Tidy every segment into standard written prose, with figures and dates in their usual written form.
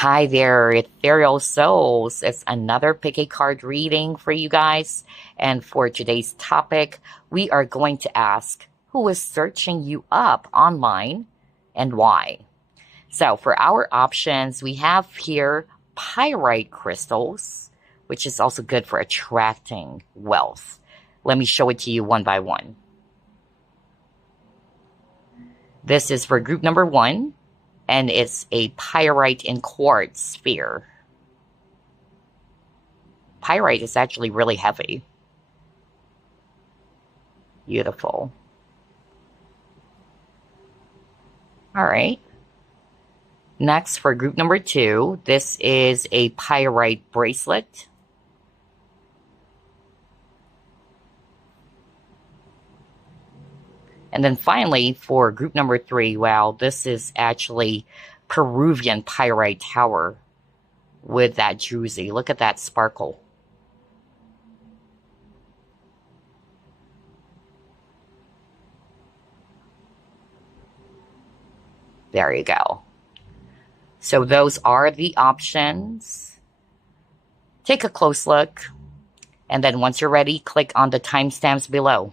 Hi there, Ethereal Souls. It's another pick a card reading for you guys. And for today's topic, we are going to ask who is searching you up online and why. So for our options, we have here Pyrite crystals, which is also good for attracting wealth. Let me show it to you one by one. This is for group number 1. And it's a pyrite and quartz sphere. Pyrite is actually really heavy. Beautiful. All right. Next, for group number 2, this is a pyrite bracelet. And then finally, for group number 3, wow, this is actually Peruvian pyrite tower with that druzy. Look at that sparkle. There you go. So those are the options. Take a close look. And then once you're ready, click on the timestamps below.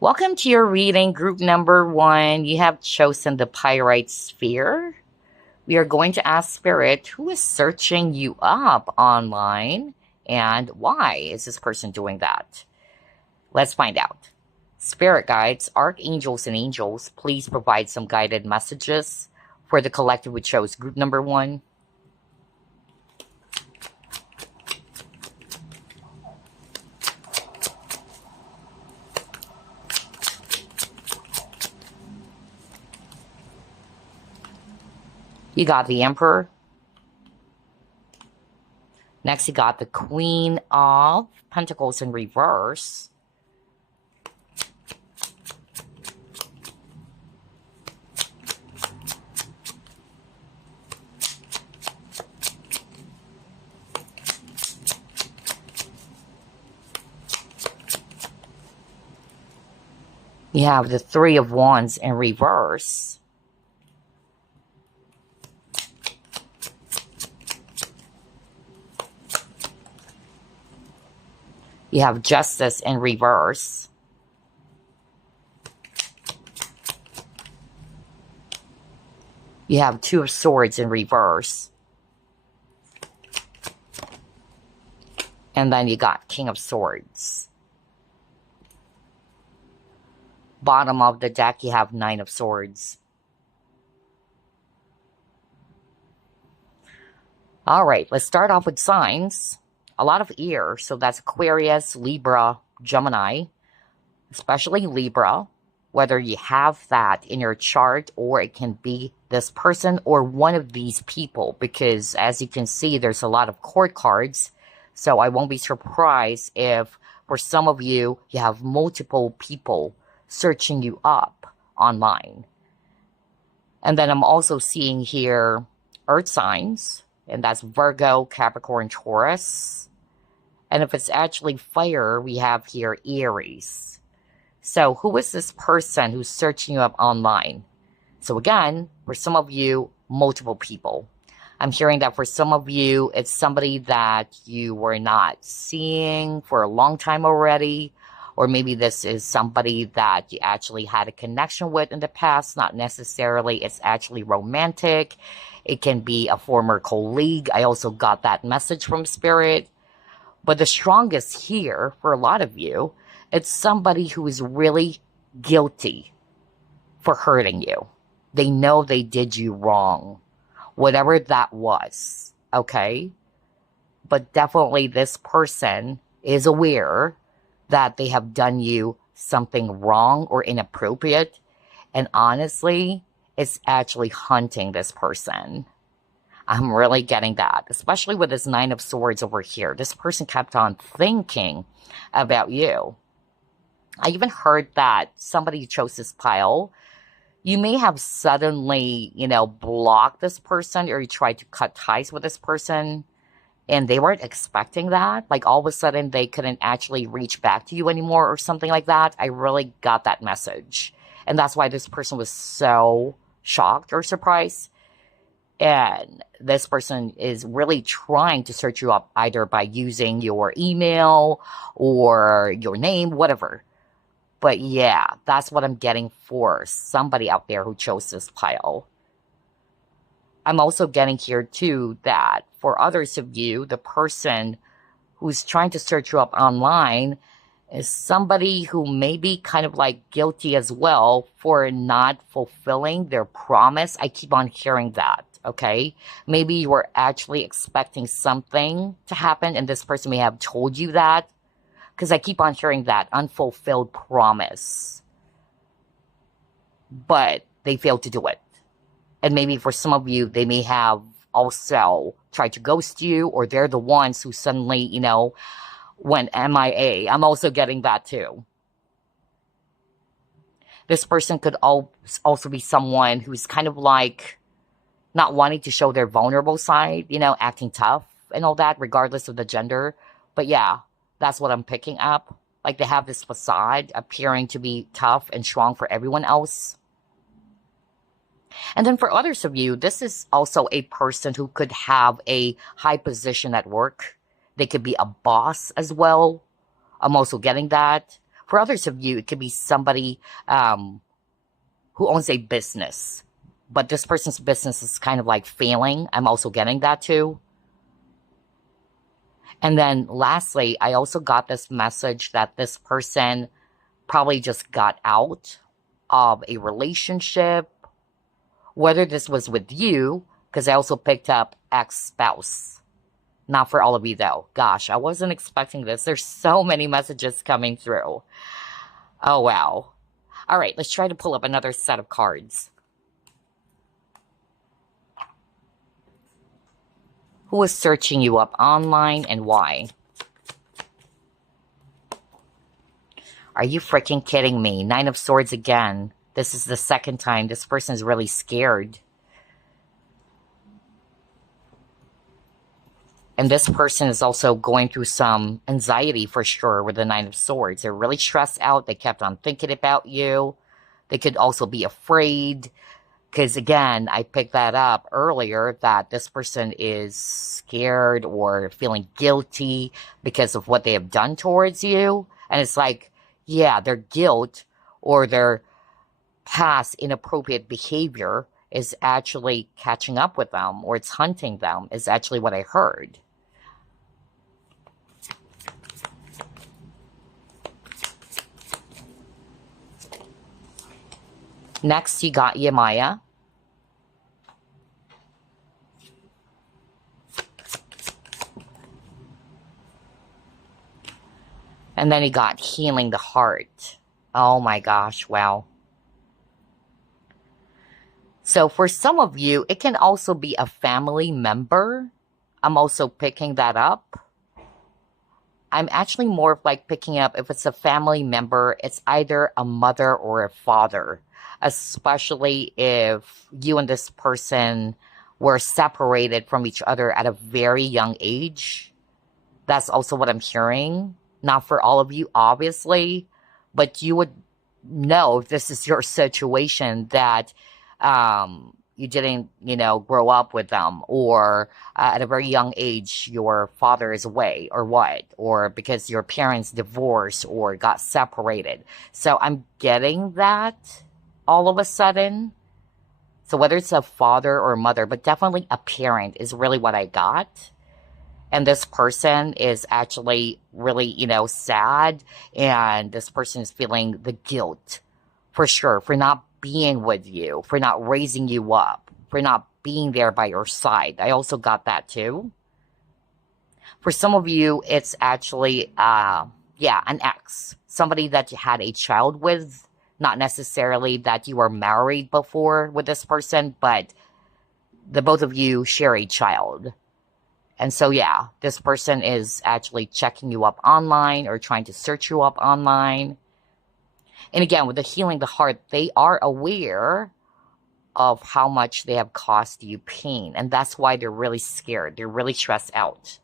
Welcome to your reading, group number 1. You have chosen the Pyrite Sphere. We are going to ask Spirit, who is searching you up online and why is this person doing that? Let's find out. Spirit guides, archangels, and angels, please provide some guided messages for the collective we chose, group number 1. You got the Emperor. Next, you got the Queen of Pentacles in reverse. You have the Three of Wands in reverse. You have Justice in reverse. You have Two of Swords in reverse. And then you got King of Swords. Bottom of the deck, you have Nine of Swords. All right, let's start off with signs. A lot of air, so that's Aquarius, Libra, Gemini, especially Libra, whether you have that in your chart or it can be this person or one of these people, because as you can see, there's a lot of court cards, so I won't be surprised if for some of you, you have multiple people searching you up online. And then I'm also seeing here earth signs, and that's Virgo, Capricorn, Taurus. And if it's actually fire, we have here Aries. So who is this person who's searching you up online? So again, for some of you, multiple people. I'm hearing that for some of you, it's somebody that you were not seeing for a long time already. Or maybe this is somebody that you actually had a connection with in the past. Not necessarily, it's actually romantic. It can be a former colleague. I also got that message from Spirit. But the strongest here, for a lot of you, it's somebody who is really guilty for hurting you. They know they did you wrong, whatever that was, okay? But definitely this person is aware that they have done you something wrong or inappropriate. And honestly, it's actually hunting this person. I'm really getting that, especially with this Nine of Swords over here. This person kept on thinking about you. I even heard that somebody chose this pile. You may have suddenly, blocked this person or you tried to cut ties with this person and they weren't expecting that. Like all of a sudden they couldn't actually reach back to you anymore or something like that. I really got that message. And that's why this person was so shocked or surprised. And this person is really trying to search you up either by using your email or your name, whatever. But yeah, that's what I'm getting for somebody out there who chose this pile. I'm also getting here too that for others of you, the person who's trying to search you up online is somebody who may be kind of like guilty as well for not fulfilling their promise. I keep on hearing that, okay? Maybe you were actually expecting something to happen and this person may have told you that, because I keep on hearing that unfulfilled promise, but they failed to do it. And maybe for some of you, they may have also tried to ghost you, or they're the ones who suddenly, you know, went MIA. I'm also getting that too. This person could also be someone who's kind of like not wanting to show their vulnerable side, you know, acting tough and all that, regardless of the gender. But yeah, that's what I'm picking up. Like they have this facade appearing to be tough and strong for everyone else. And then for others of you, this is also a person who could have a high position at work. They could be a boss as well. I'm also getting that. For others of you, it could be somebody who owns a business. But this person's business is kind of like failing. I'm also getting that too. And then lastly, I also got this message that this person probably just got out of a relationship. Whether this was with you, because I also picked up ex-spouse. Not for all of you though. Gosh, I wasn't expecting this. There's so many messages coming through. Oh, wow. All right, let's try to pull up another set of cards. Who is searching you up online and why? Are you freaking kidding me? 9 of Swords again. This is the second time. This person is really scared. And this person is also going through some anxiety for sure with the 9 of Swords. They're really stressed out. They kept on thinking about you. They could also be afraid. Because again, I picked that up earlier that this person is scared or feeling guilty because of what they have done towards you. And it's like, yeah, their guilt or their past inappropriate behavior is actually catching up with them, or it's hunting them, is actually what I heard. Next, you got Yemaya. And then you got Healing the Heart. Oh my gosh, wow. So for some of you, it can also be a family member. I'm also picking that up. I'm actually more of like picking up if it's a family member, it's either a mother or a father, especially if you and this person were separated from each other at a very young age. That's also what I'm hearing. Not for all of you, obviously, but you would know if this is your situation that you didn't, you know, grow up with them, or at a very young age, your father is away, or what, or because your parents divorced or got separated. So I'm getting that all of a sudden. So whether it's a father or a mother, but definitely a parent is really what I got. And this person is actually really, you know, sad. And this person is feeling the guilt for sure, for not being with you, for not raising you up, for not being there by your side. I also got that too. For some of you, it's actually, yeah, an ex. Somebody that you had a child with. Not necessarily that you were married before with this person, but the both of you share a child. And so, yeah, this person is actually checking you up online or trying to search you up online. And again, with the Healing the Heart, they are aware of how much they have caused you pain. And that's why they're really scared. They're really stressed out.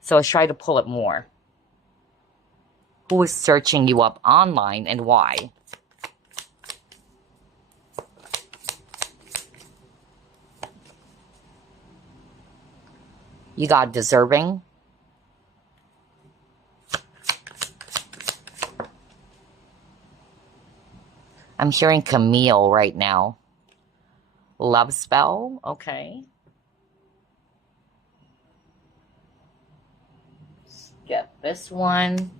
So let's try to pull it more. Who is searching you up online and why? You got deserving. I'm hearing Camille right now. Love spell. Okay. Get this one.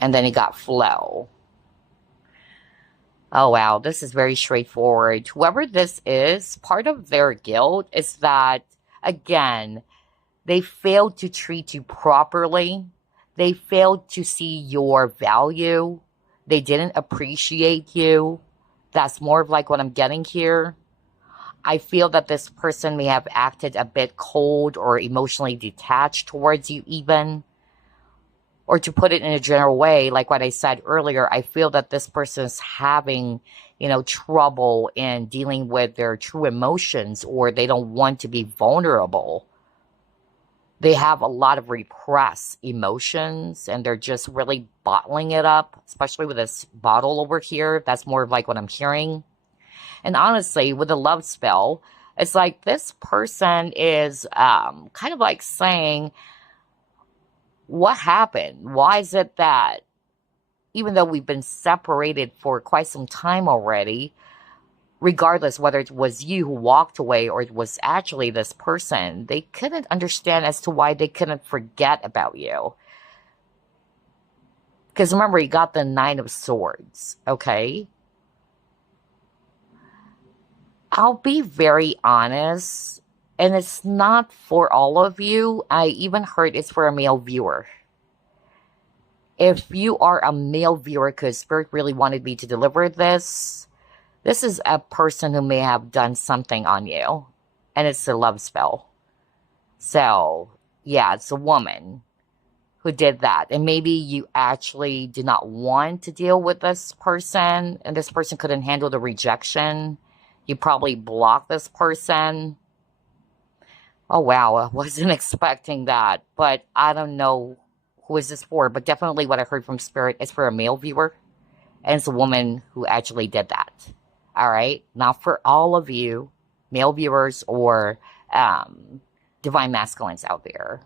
And then you got flow. Oh, wow. This is very straightforward. Whoever this is, part of their guilt is that, again, they failed to treat you properly. They failed to see your value. They didn't appreciate you. That's more of like what I'm getting here. I feel that this person may have acted a bit cold or emotionally detached towards you even. Or to put it in a general way, like what I said earlier, I feel that this person is having, trouble in dealing with their true emotions, or they don't want to be vulnerable. They have a lot of repressed emotions and they're just really bottling it up, especially with this bottle over here. That's more of like what I'm hearing. And honestly, with the love spell, it's like this person is kind of like saying, what happened? Why is it that even though we've been separated for quite some time already, regardless whether it was you who walked away or it was actually this person, they couldn't understand as to why they couldn't forget about you. Because remember, you got the Nine of Swords, okay? I'll be very honest, and it's not for all of you. I even heard it's for a male viewer. If you are a male viewer, because Spirit really wanted me to deliver this is a person who may have done something on you, and it's a love spell. So, yeah, it's a woman who did that. And maybe you actually did not want to deal with this person, and this person couldn't handle the rejection. You probably blocked this person. Oh, wow, I wasn't expecting that. But I don't know who is this for. But definitely what I heard from Spirit is for a male viewer. And it's a woman who actually did that. All right? Not for all of you male viewers or divine masculines out there.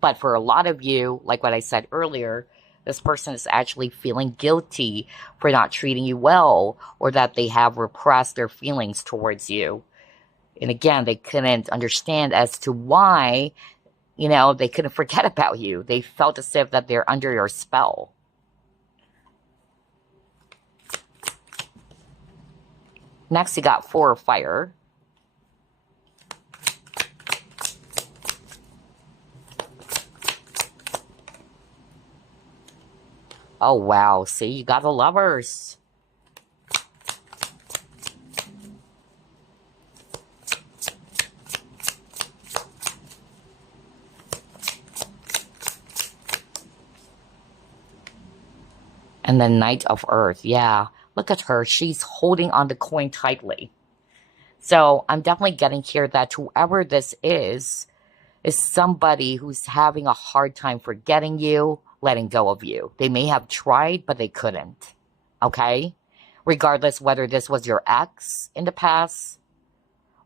But for a lot of you, like what I said earlier, this person is actually feeling guilty for not treating you well, or that they have repressed their feelings towards you. And again, they couldn't understand as to why, they couldn't forget about you. They felt as if that they're under your spell. Next, you got Four of Fire. Oh, wow. See, you got the Lovers. And the Knight of Earth. Yeah, look at her. She's holding on the coin tightly. So I'm definitely getting here that whoever this is somebody who's having a hard time forgetting you, letting go of you. They may have tried, but they couldn't. Okay? Regardless whether this was your ex in the past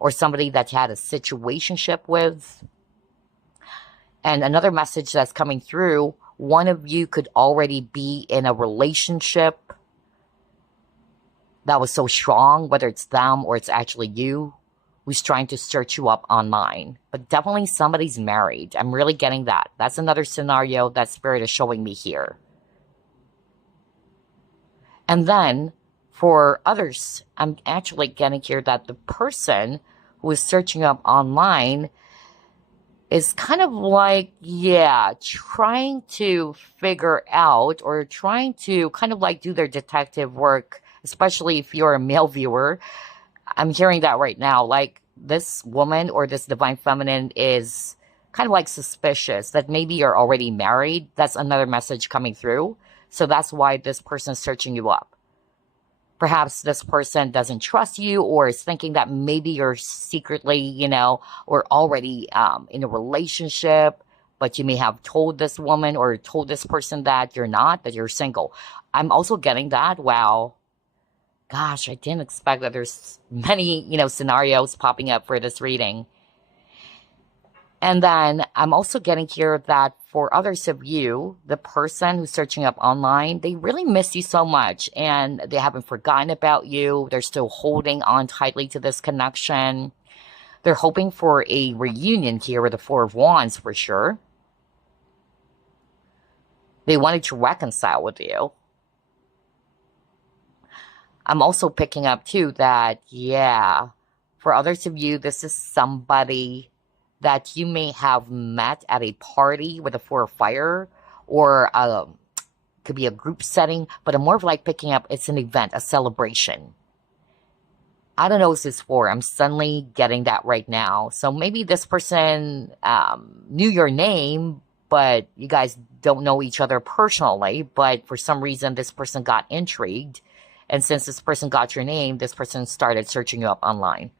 or somebody that you had a situationship with. And another message that's coming through, one of you could already be in a relationship that was so strong, whether it's them or it's actually you who's trying to search you up online. But definitely somebody's married. I'm really getting that. That's another scenario that Spirit is showing me here. And then for others, I'm actually getting here that the person who is searching up online is kind of like, trying to figure out or trying to kind of like do their detective work, especially if you're a male viewer. I'm hearing that right now. Like this woman or this divine feminine is kind of like suspicious that maybe you're already married. That's another message coming through. So that's why this person is searching you up. Perhaps this person doesn't trust you or is thinking that maybe you're secretly, or already in a relationship, but you may have told this woman or told this person that you're not, that you're single. I'm also getting that. Wow. Gosh, I didn't expect that there's many, scenarios popping up for this reading. And then I'm also getting here that for others of you, the person who's searching up online, they really miss you so much and they haven't forgotten about you. They're still holding on tightly to this connection. They're hoping for a reunion here with the Four of Wands for sure. They wanted to reconcile with you. I'm also picking up too that, yeah, for others of you, this is somebody that you may have met at a party with a Four of Fire, or could be a group setting, but I'm more of like picking up it's an event, a celebration. I don't know what this is for. I'm suddenly getting that right now. So maybe this person knew your name, but you guys don't know each other personally, but for some reason this person got intrigued. And since this person got your name, this person started searching you up online.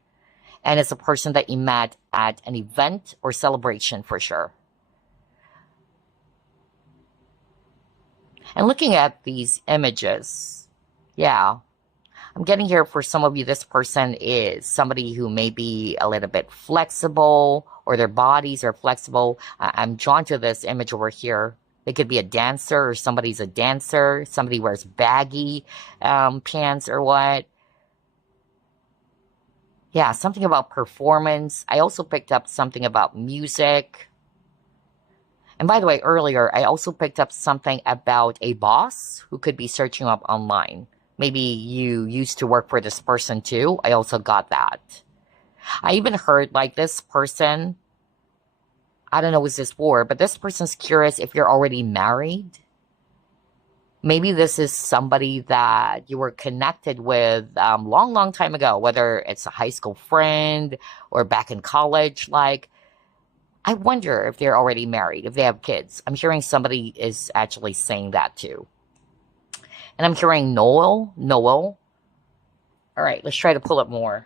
And it's a person that you met at an event or celebration for sure. And looking at these images, yeah, I'm getting here for some of you, this person is somebody who may be a little bit flexible, or their bodies are flexible. I'm drawn to this image over here. They could be a dancer, or somebody's a dancer. Somebody wears baggy pants or what. Yeah, something about performance. I also picked up something about music. And by the way, earlier, I also picked up something about a boss who could be searching up online. Maybe you used to work for this person too. I also got that. I even heard like this person, I don't know what this for, but this person's curious if you're already married. Maybe this is somebody that you were connected with long time ago, whether it's a high school friend or back in college. Like, I wonder if they're already married, if they have kids. I'm hearing somebody is actually saying that too. And I'm hearing Noel. All right, let's try to pull up more.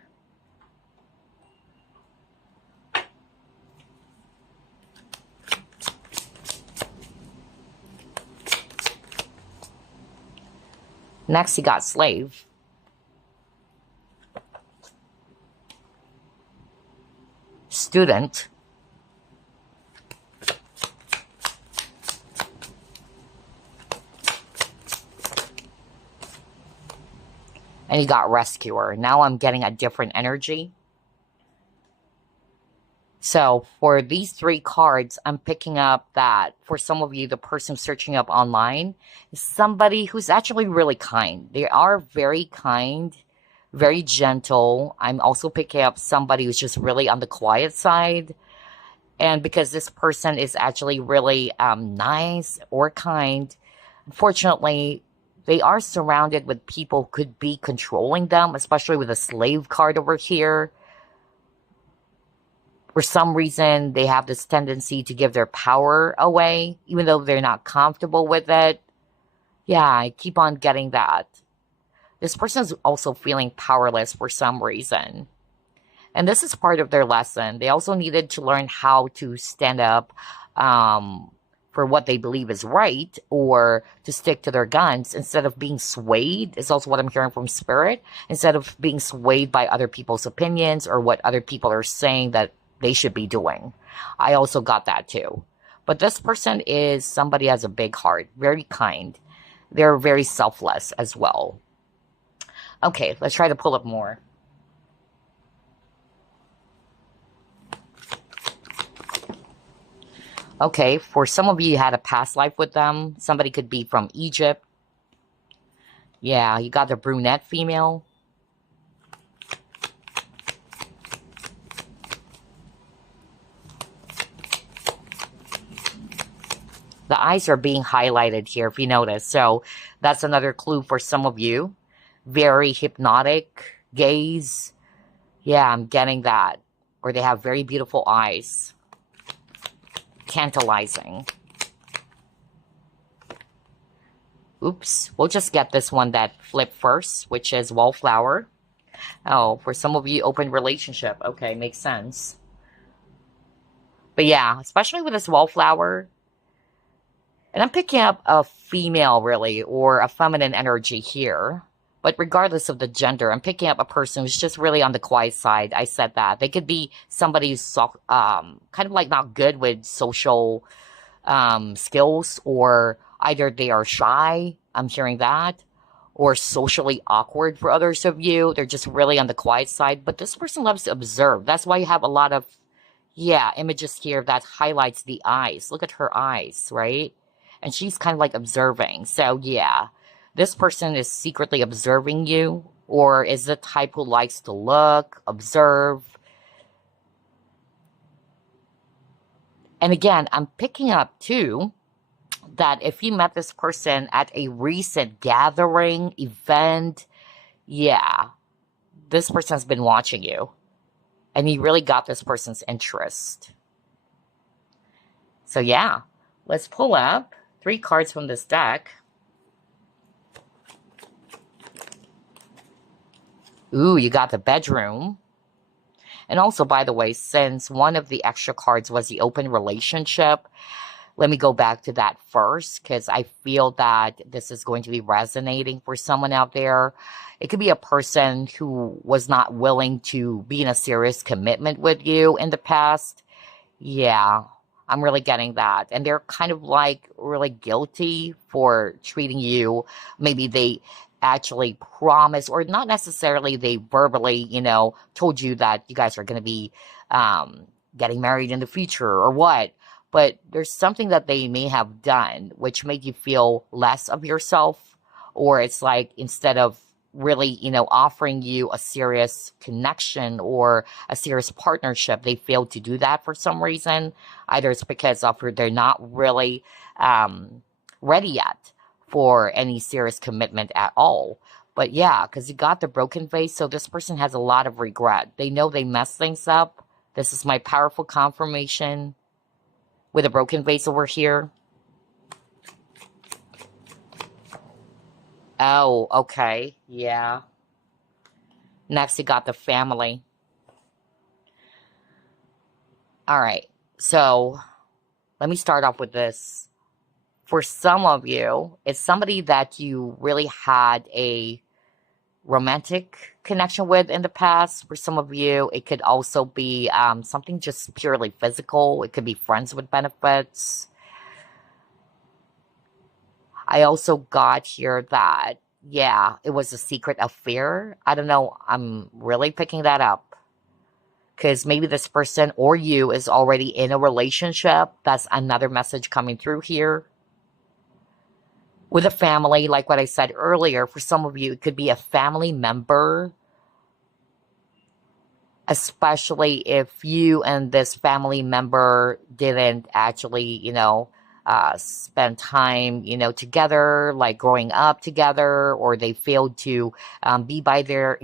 Next, you got slave. Student. And you got rescuer. Now I'm getting a different energy. So for these three cards, I'm picking up that for some of you, the person searching up online is somebody who's actually really kind. They are very kind, very gentle. I'm also picking up somebody who's just really on the quiet side. And because this person is actually really nice or kind, unfortunately, they are surrounded with people who could be controlling them, especially with a slave card over here. For some reason, they have this tendency to give their power away, even though they're not comfortable with it. Yeah, I keep on getting that. This person is also feeling powerless for some reason. And this is part of their lesson. They also needed to learn how to stand up for what they believe is right, or to stick to their guns instead of being swayed, is also what I'm hearing from Spirit. Instead of being swayed by other people's opinions or what other people are saying that they should be doing. I also got that too. But this person is somebody who has a big heart, very kind. They're very selfless as well. Okay, let's try to pull up more. Okay, for some of you, you had a past life with them. Somebody could be from Egypt. Yeah, you got the brunette female. The eyes are being highlighted here, if you notice. So that's another clue for some of you. Very hypnotic gaze. Yeah, I'm getting that. Or they have very beautiful eyes. Tantalizing. Oops. We'll just get this one that flipped first, which is Wallflower. Oh, for some of you, open relationship. Okay, makes sense. But yeah, especially with this Wallflower. And I'm picking up a female, really, or a feminine energy here. But regardless of the gender, I'm picking up a person who's just really on the quiet side. I said that. They could be somebody who's kind of like not good with social skills, or either they are shy, I'm hearing that, or socially awkward for others of you. They're just really on the quiet side. But this person loves to observe. That's why you have a lot of, yeah, images here that highlights the eyes. Look at her eyes, right? And she's kind of like observing. So yeah, this person is secretly observing you, or is the type who likes to look, observe. And again, I'm picking up too that if you met this person at a recent gathering, event, yeah, this person's been watching you. And you really got this person's interest. So yeah, let's pull up 3 cards from this deck. Ooh, you got the bedroom. And also, by the way, since one of the extra cards was the open relationship, let me go back to that first, because I feel that this is going to be resonating for someone out there. It could be a person who was not willing to be in a serious commitment with you in the past. Yeah, I'm really getting that. And they're kind of like really guilty for treating you. Maybe they actually promised, or not necessarily they verbally, told you that you guys are going to be getting married in the future or what. But there's something that they may have done which made you feel less of yourself, or it's like instead of really, offering you a serious connection or a serious partnership, they failed to do that for some reason. Either it's because of they're not really ready yet for any serious commitment at all. But yeah, because you got the broken vase, so this person has a lot of regret. They know they messed things up. This is my powerful confirmation with a broken vase over here. Oh, okay. Yeah. Next, you got the family. All right. So let me start off with this. For some of you, it's somebody that you really had a romantic connection with in the past. For some of you, it could also be something just purely physical. It could be friends with benefits. I also got here that, yeah, it was a secret affair. I don't know. I'm really picking that up. Because maybe this person or you is already in a relationship. That's another message coming through here. With a family, like what I said earlier, for some of you, it could be a family member. Especially if you and this family member didn't actually, spend time, together, like growing up together, or they failed to be by their,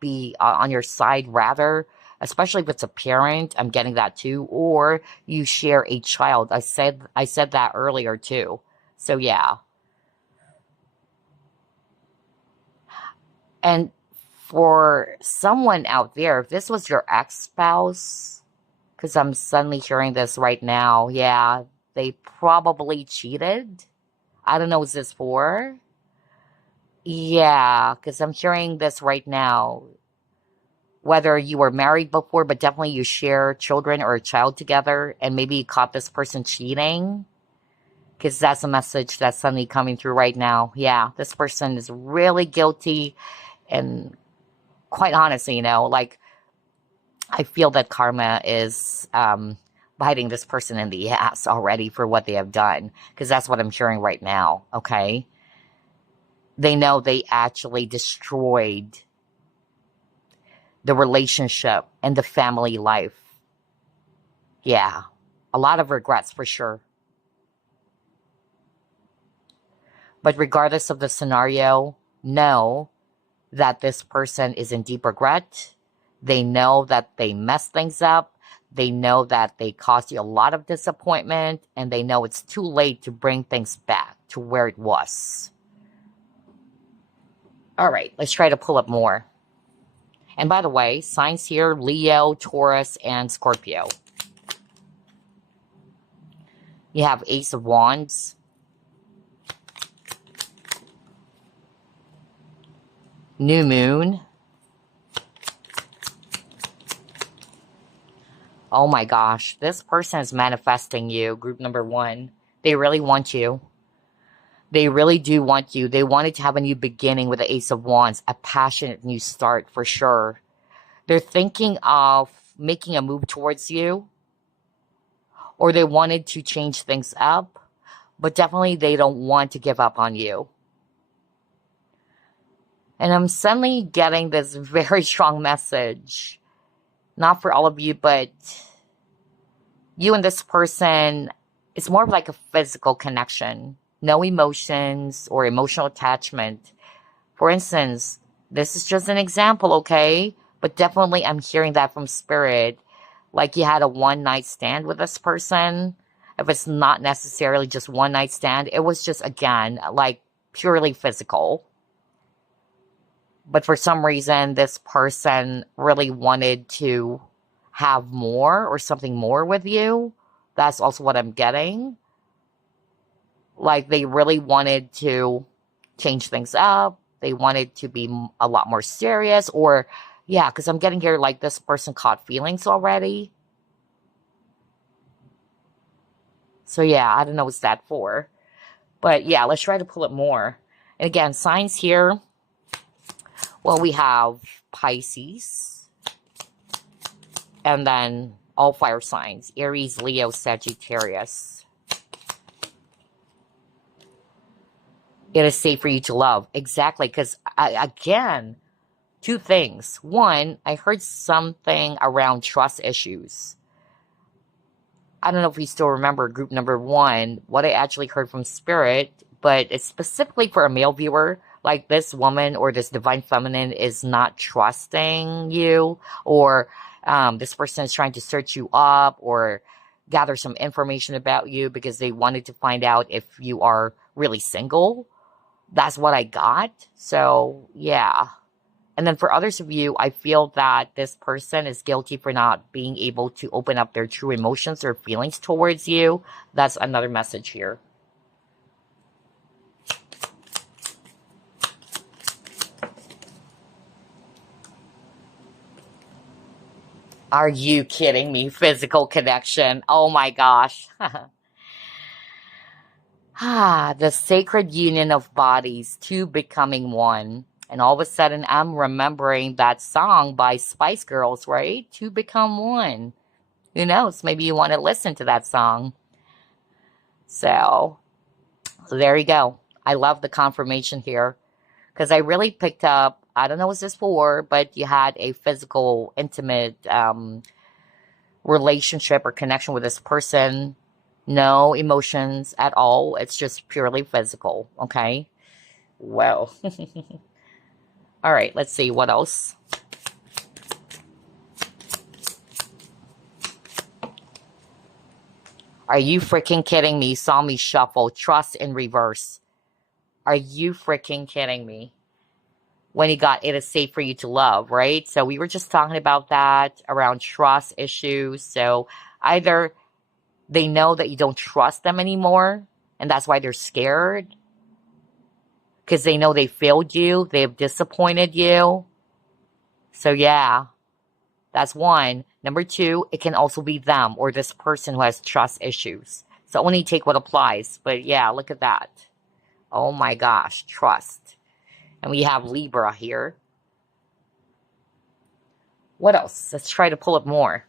be on your side rather, especially if it's a parent. I'm getting that too. Or you share a child. I said that earlier too. So yeah. And for someone out there, if this was your ex-spouse, because I'm suddenly hearing this right now, yeah, they probably cheated. I don't know what's this for. Yeah, because I'm hearing this right now. Whether you were married before, but definitely you share children or a child together, and maybe you caught this person cheating. Because that's a message that's suddenly coming through right now. Yeah, this person is really guilty. And quite honestly, like, I feel that karma is biting this person in the ass already for what they have done. Because that's what I'm hearing right now, okay? They know they actually destroyed the relationship and the family life. Yeah, a lot of regrets for sure. But regardless of the scenario, know that this person is in deep regret. They know that they messed things up. They know that they caused you a lot of disappointment, and they know it's too late to bring things back to where it was. All right, let's try to pull up more. And by the way, signs here, Leo, Taurus, and Scorpio. You have Ace of Wands. New moon. Oh my gosh, this person is manifesting you, group number 1. They really want you. They really do want you. They wanted to have a new beginning with the Ace of Wands, a passionate new start for sure. They're thinking of making a move towards you, or they wanted to change things up, but definitely they don't want to give up on you. And I'm suddenly getting this very strong message. Not for all of you, but you and this person, it's more of like a physical connection. No emotions or emotional attachment. For instance, this is just an example, okay? But definitely I'm hearing that from spirit. Like you had a one-night stand with this person. If it's not necessarily just one-night stand, it was just, again, like purely physical. But for some reason, this person really wanted to have more or something more with you. That's also what I'm getting. Like they really wanted to change things up. They wanted to be a lot more serious, or yeah, because I'm getting here like this person caught feelings already. So yeah, I don't know what's that for. But yeah, let's try to pull it more. And again, signs here. Well, we have Pisces. And then all fire signs. Aries, Leo, Sagittarius. It is safe for you to love. Exactly. Because, again, two things. One, I heard something around trust issues. I don't know if you still remember group number 1, what I actually heard from Spirit, but it's specifically for a male viewer. Like this woman or this divine feminine is not trusting you, or this person is trying to search you up or gather some information about you because they wanted to find out if you are really single. That's what I got. So, yeah. And then for others of you, I feel that this person is guilty for not being able to open up their true emotions or feelings towards you. That's another message here. Are you kidding me? Physical connection. Oh my gosh. The sacred union of bodies, two becoming one. And all of a sudden, I'm remembering that song by Spice Girls, right? Two become one. Who knows? Maybe you want to listen to that song. So there you go. I love the confirmation here because I really picked up, I don't know what this for, but you had a physical, intimate relationship or connection with this person. No emotions at all. It's just purely physical. Okay. Well, all right. Let's see what else. Are you freaking kidding me? Saw me shuffle. Trust in reverse. Are you freaking kidding me? When he got it is safe for you to love, right? So we were just talking about that around trust issues. So either they know that you don't trust them anymore, and that's why they're scared. Because they know they failed you. They have disappointed you. So yeah, that's one. Number 2, it can also be them or this person who has trust issues. So only take what applies. But yeah, look at that. Oh my gosh, trust. And we have Libra here. What else? Let's try to pull up more.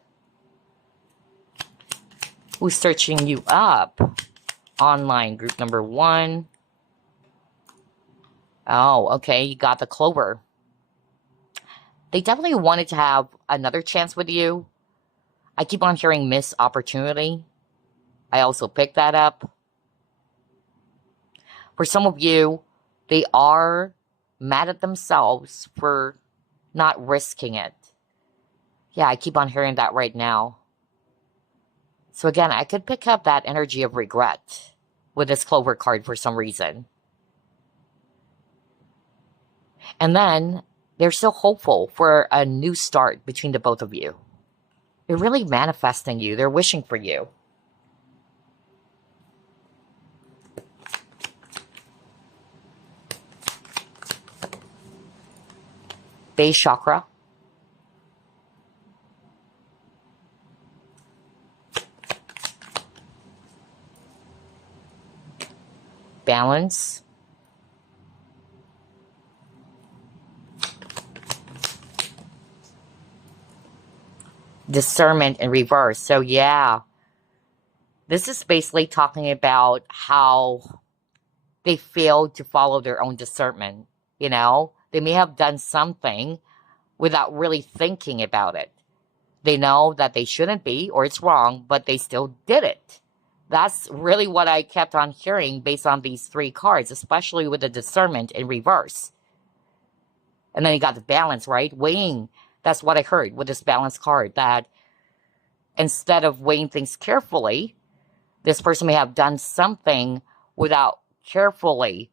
Who's searching you up? Online, group number 1. Oh, okay, you got the Clover. They definitely wanted to have another chance with you. I keep on hearing missed opportunity. I also picked that up. For some of you, they are mad at themselves for not risking it. Yeah, I keep on hearing that right now. So again, I could pick up that energy of regret with this Clover card for some reason. And then they're still hopeful for a new start between the both of you. They're really manifesting you. They're wishing for you. base chakra. Balance. Discernment in reverse. So yeah, this is basically talking about how they failed to follow their own discernment. You know, they may have done something without really thinking about it. They know that they shouldn't be or it's wrong, but they still did it. That's really what I kept on hearing based on these three cards, especially with the discernment in reverse. And then you got the balance, right? Weighing. That's what I heard with this balance card, that instead of weighing things carefully, this person may have done something without carefully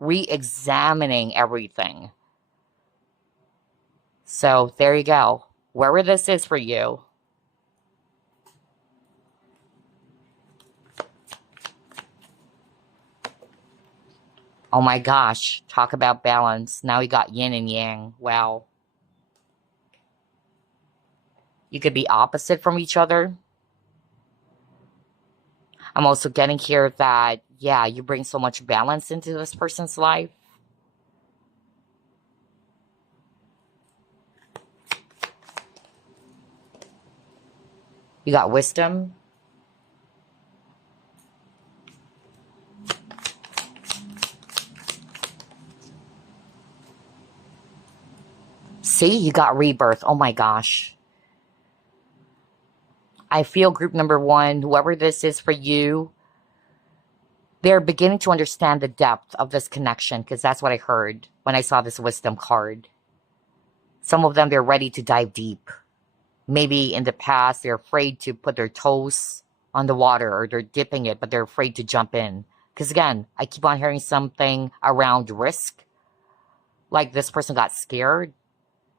re-examining everything. So there you go. Wherever this is for you. Oh my gosh, talk about balance. Now we got yin and yang. Wow. You could be opposite from each other. I'm also getting here that, yeah, you bring so much balance into this person's life. You got wisdom. See, you got rebirth. Oh my gosh. I feel group number one, whoever this is for you, they're beginning to understand the depth of this connection, because that's what I heard when I saw this wisdom card. Some of them, they're ready to dive deep. Maybe in the past, they're afraid to put their toes on the water, or they're dipping it, but they're afraid to jump in. Because again, I keep on hearing something around risk. Like this person got scared.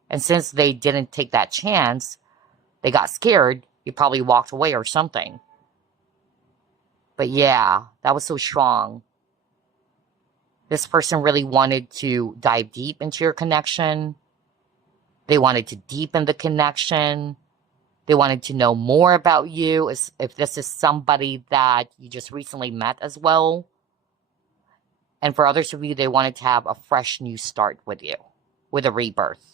And since they didn't take that chance, they got scared, you probably walked away or something. But yeah, that was so strong. This person really wanted to dive deep into your connection. They wanted to deepen the connection. They wanted to know more about you, if this is somebody that you just recently met as well. And for others of you, they wanted to have a fresh new start with you, with a rebirth.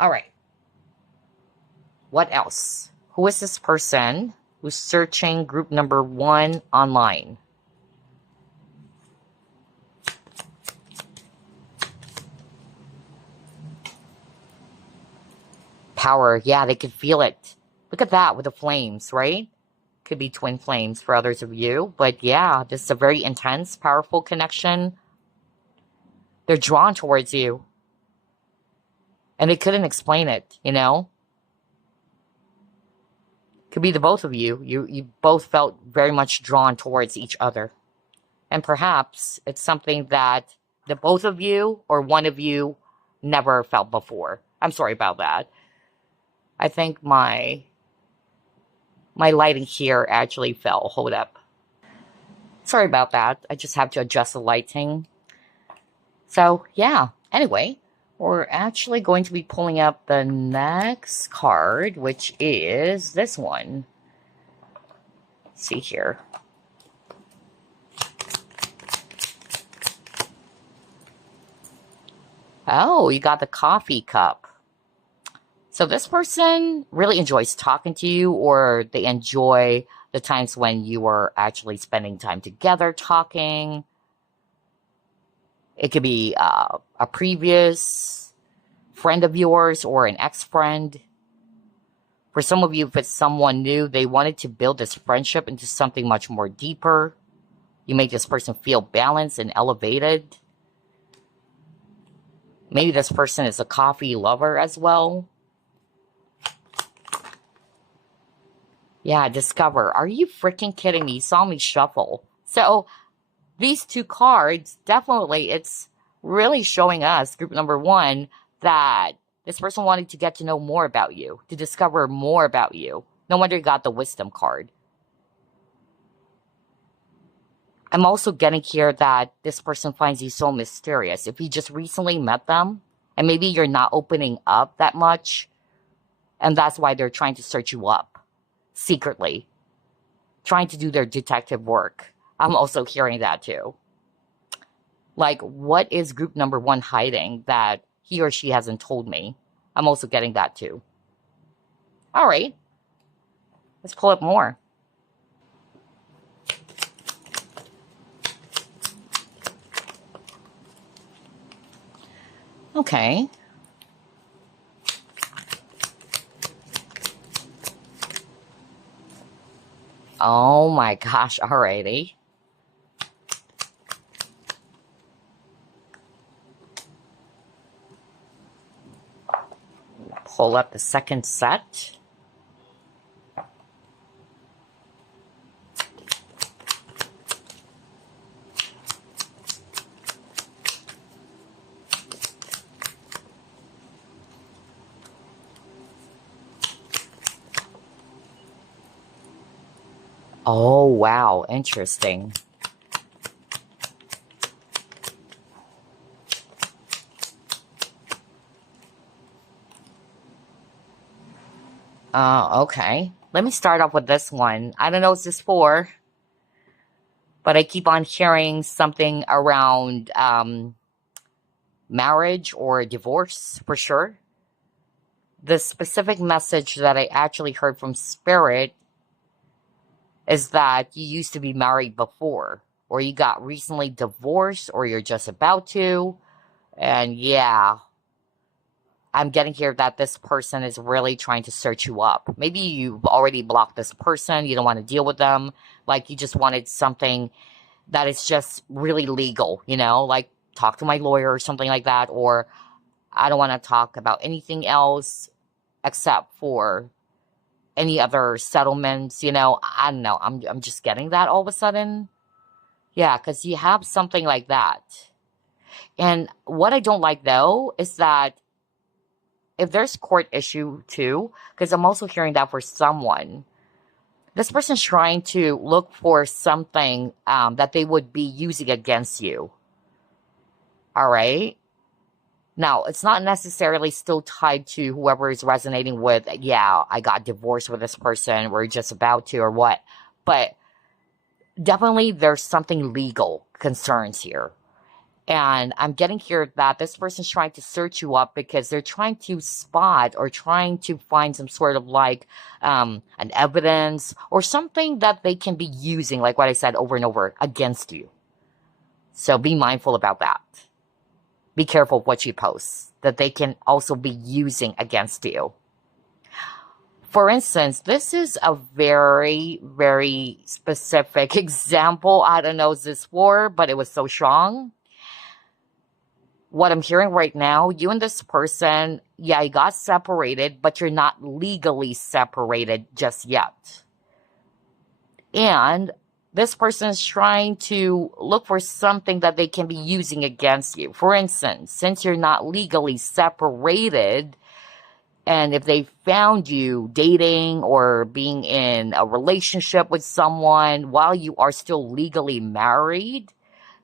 All right. What else? Who is this person who's searching group number one online? Power. Yeah, they could feel it. Look at that with the flames, right? Could be twin flames for others of you. But yeah, this is a very intense, powerful connection. They're drawn towards you. And they couldn't explain it, you know? Could be the both of you. You both felt very much drawn towards each other. And perhaps it's something that the both of you or one of you never felt before. I'm sorry about that. I think my lighting here actually fell. Hold up. Sorry about that. I just have to adjust the lighting. So, yeah. Anyway, we're actually going to be pulling up the next card, which is this one. Let's see here. Oh, you got the coffee cup. So this person really enjoys talking to you, or they enjoy the times when you are actually spending time together talking. It could be a previous friend of yours or an ex-friend. For some of you, if it's someone new, they wanted to build this friendship into something much more deeper. You make this person feel balanced and elevated. Maybe this person is a coffee lover as well. Yeah, discover. Are you freaking kidding me? You saw me shuffle. So these two cards, definitely, it's really showing us, group number one, that this person wanted to get to know more about you, to discover more about you. No wonder you got the wisdom card. I'm also getting here that this person finds you so mysterious. If you just recently met them, And maybe you're not opening up that much. And that's why they're trying to search you up secretly, trying to do their detective work. I'm also hearing that too. Like, what is group number one hiding that he or she hasn't told me? I'm also getting that too. All right, let's pull up more. Okay. Oh my gosh, alrighty. Pull up the second set. Oh, wow, interesting. Okay. Let me start off with this one. I don't know what this is for, but I keep on hearing something around marriage or divorce for sure. The specific message that I actually heard from Spirit is that you used to be married before, or you got recently divorced, or you're just about to. And yeah, I'm getting here that this person is really trying to search you up. Maybe you've already blocked this person, you don't want to deal with them, like you just wanted something that is just really legal, like talk to my lawyer or something like that, or I don't want to talk about anything else except for any other settlements, I don't know. I'm just getting that all of a sudden. Yeah, because you have something like that. And what I don't like though is that if there's court issue too, because I'm also hearing that for someone, this person's trying to look for something that they would be using against you. All right. Now, it's not necessarily still tied to whoever is resonating with, yeah, I got divorced with this person, we're just about to, or what. But definitely there's something legal concerns here. And I'm getting here that this person's trying to search you up because they're trying to spot or trying to find some sort of like an evidence or something that they can be using, like what I said over and over, against you. So be mindful about that. Be careful of what you post, that they can also be using against you. For instance, this is a very, very specific example. I don't know what this for, but it was so strong. What I'm hearing right now, you and this person, yeah, you got separated, but you're not legally separated just yet. And this person is trying to look for something that they can be using against you. For instance, since you're not legally separated, and if they found you dating or being in a relationship with someone while you are still legally married,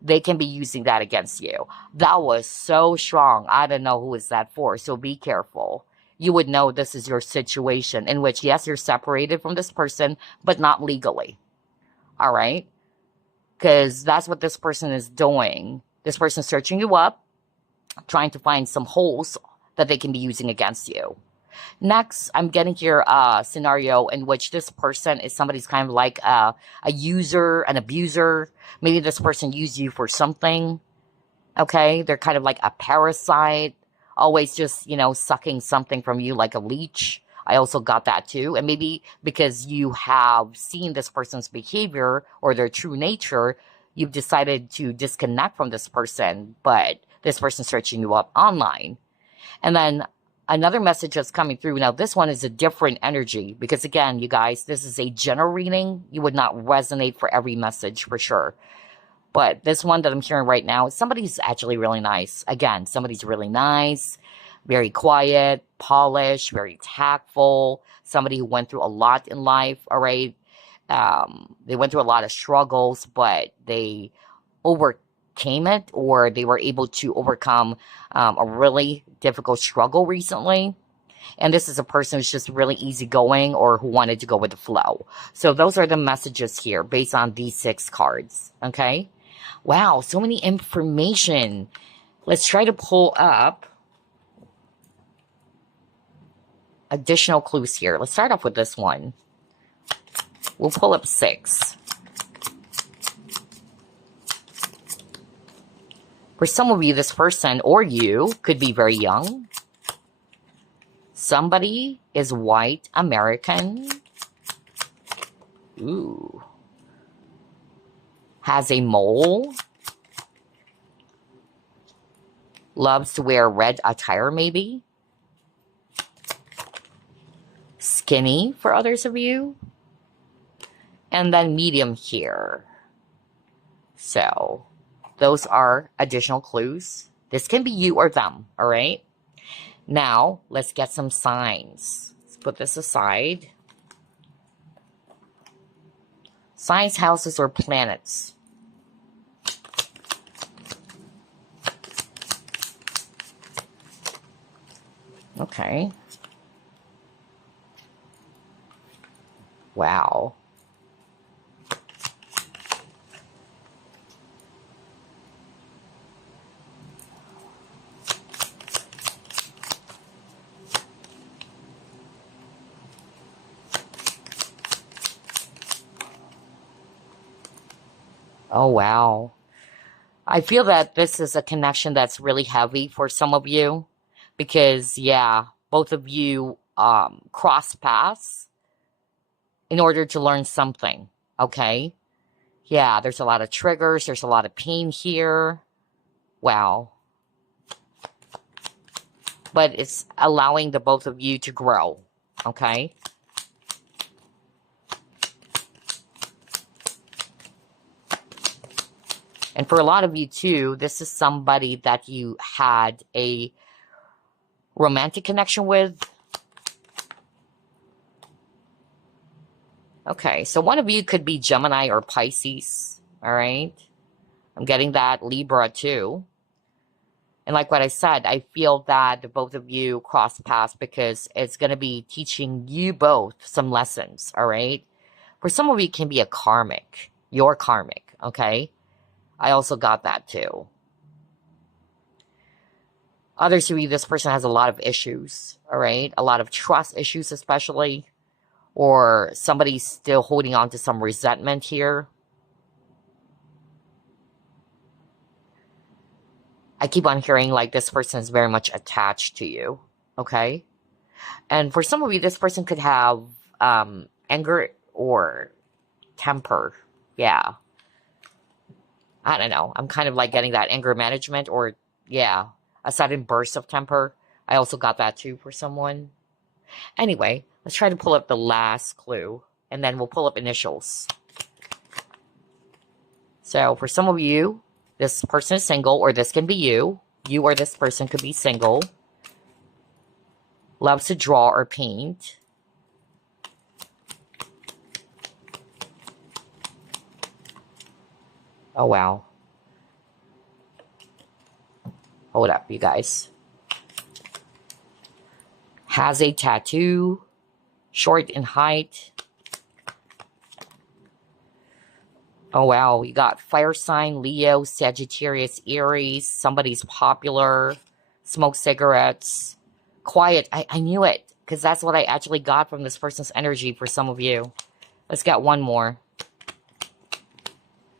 they can be using that against you. That was so strong. I don't know who is that for, so be careful. You would know this is your situation in which, yes, you're separated from this person, but not legally. All right? Because that's what this person is doing. This person is searching you up, trying to find some holes that they can be using against you. Next, I'm getting here a scenario in which this person is somebody's kind of like a user, an abuser. Maybe this person used you for something. Okay, they're kind of like a parasite, always just, sucking something from you like a leech. I also got that too. And maybe because you have seen this person's behavior or their true nature, you've decided to disconnect from this person, but this person's searching you up online. And then another message that's coming through. Now, this one is a different energy because, again, you guys, this is a general reading. You would not resonate for every message for sure. But this one that I'm hearing right now, somebody's actually really nice. Again, somebody's really nice, very quiet, polished, very tactful, somebody who went through a lot in life, all right? They went through a lot of struggles, but they overcame overcame it, or they were able to overcome a really difficult struggle recently. And this is a person who's just really easygoing or who wanted to go with the flow. So those are the messages here based on these 6 cards. Okay. Wow. So many information. Let's try to pull up additional clues here. Let's start off with this one. We'll pull up 6. For some of you, this person or you could be very young. Somebody is white American. Ooh. Has a mole. Loves to wear red attire, maybe. Skinny for others of you. And then medium here. So, those are additional clues. This can be you or them, all right? Now, let's get some signs. Let's put this aside. Signs, houses, or planets. Okay. Wow. Oh, wow. I feel that this is a connection that's really heavy for some of you because, yeah, both of you cross paths in order to learn something, okay? Yeah, there's a lot of triggers. There's a lot of pain here. Wow. But it's allowing the both of you to grow, okay? And for a lot of you too, this is somebody that you had a romantic connection with. Okay, so one of you could be Gemini or Pisces, all right? I'm getting that Libra too. And like what I said, I feel that the both of you cross paths because it's going to be teaching you both some lessons, all right? For some of you, it can be a karmic, your karmic, okay? I also got that too. Others of you, this person has a lot of issues, all right? A lot of trust issues especially. Or somebody's still holding on to some resentment here. I keep on hearing like this person is very much attached to you, okay? And for some of you, this person could have anger or temper. Yeah. I don't know. I'm kind of like getting that anger management or, yeah, a sudden burst of temper. I also got that too for someone. Anyway, let's try to pull up the last clue, and then we'll pull up initials. So for some of you, this person is single, or this can be you. You or this person could be single. Loves to draw or paint. Oh, wow. Hold up, you guys. Has a tattoo. Short in height. Oh, wow. You got fire sign, Leo, Sagittarius, Aries. Somebody's popular. Smokes cigarettes. Quiet. I knew it. Because that's what I actually got from this person's energy for some of you. Let's get one more.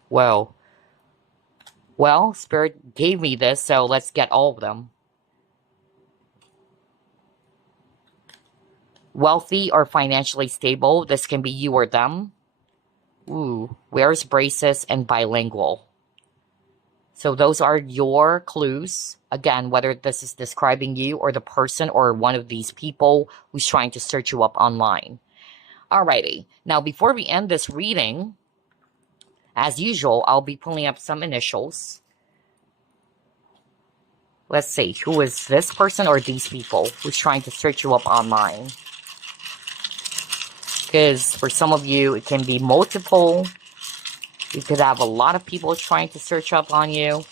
Whoa. Well, Spirit gave me this, so let's get all of them. Wealthy or financially stable. This can be you or them. Ooh, wears braces and bilingual. So those are your clues. Again, whether this is describing you or the person or one of these people who's trying to search you up online. Alrighty. Now, before we end this reading, as usual, I'll be pulling up some initials. Let's see. Who is this person or these people who's trying to search you up online? Because for some of you, it can be multiple You could have a lot of people trying to search up on you.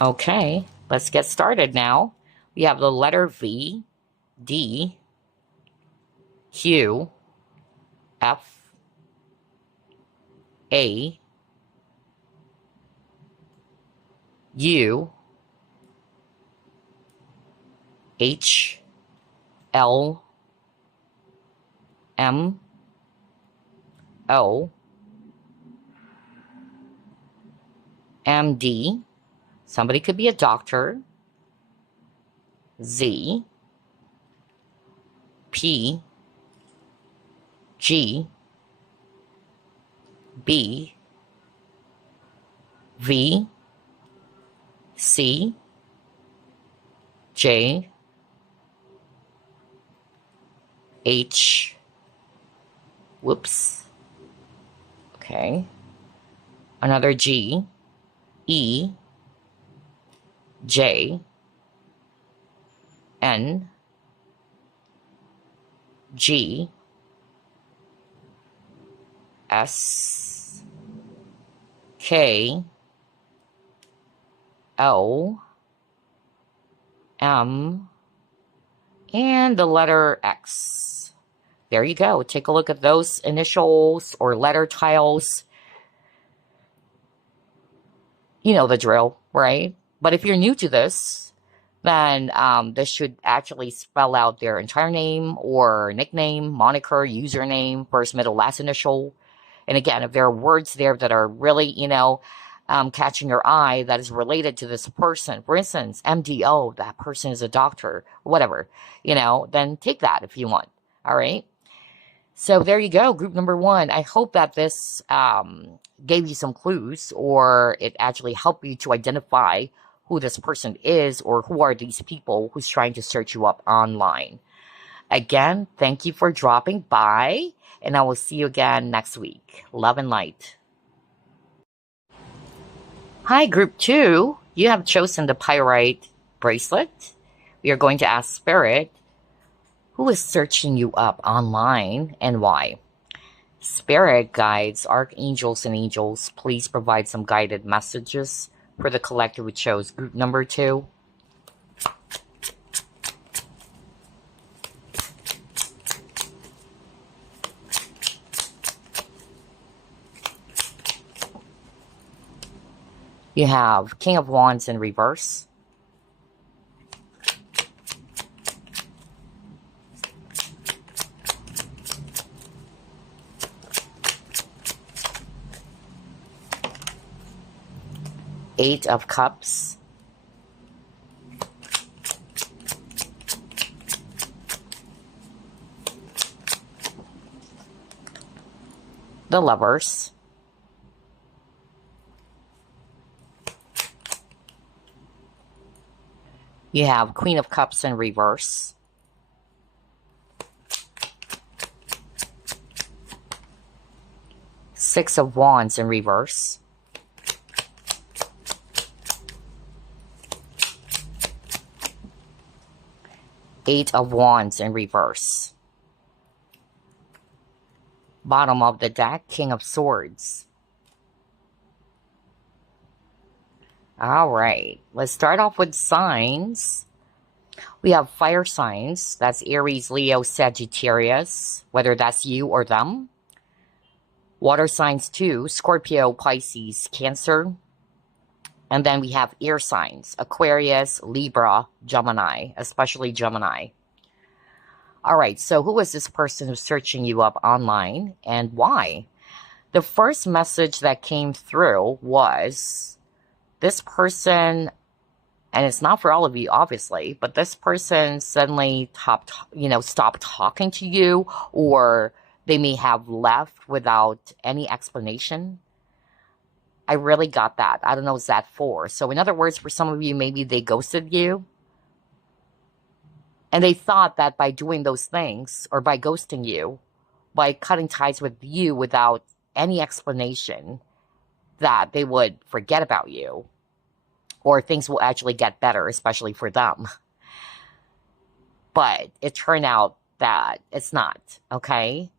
Okay, let's get started now. We have the letter V, D, Q, F, A, U, H, L, M, O, M, D. Somebody could be a doctor. Z, P, G, B, V, C, J, H, whoops, okay, another G, E, J, N, G, S, K, L, M, and the letter X. There you go. Take a look at those initials or letter tiles. You know the drill, right? But if you're new to this, then this should actually spell out their entire name or nickname, moniker, username, first, middle, last initial. And again, if there are words there that are really, catching your eye that is related to this person, for instance, MDO, that person is a doctor, whatever, then take that if you want. All right. So there you go, group number one. I hope that this gave you some clues, or it actually helped you to identify who this person is or who are these people who's trying to search you up online. Again, thank you for dropping by, and I will see you again next week. Love and light. Hi, group two. You have chosen the Pyrite bracelet. We are going to ask Spirit, who is searching you up online and why? Spirit guides, archangels, and angels, please provide some guided messages for the collective who chose group number two. You have King of Wands in reverse. Eight of Cups. The Lovers. You have Queen of Cups in reverse. Six of Wands in reverse. Eight of Wands in reverse. Bottom of the deck, King of Swords. All right, let's start off with signs. We have fire signs. That's Aries, Leo, Sagittarius, whether that's you or them. Water signs too, Scorpio, Pisces, Cancer. And then we have air signs, Aquarius, Libra, Gemini, especially Gemini. All right, so who is this person who's searching you up online and why? The first message that came through was this person, and it's not for all of you, obviously, but this person suddenly stopped talking to you, or they may have left without any explanation. I really got that. I don't know what's that for. So in other words, for some of you, maybe they ghosted you. And they thought that by doing those things, or by ghosting you, by cutting ties with you without any explanation, that they would forget about you. Or things will actually get better, especially for them. But it turned out that it's not, okay?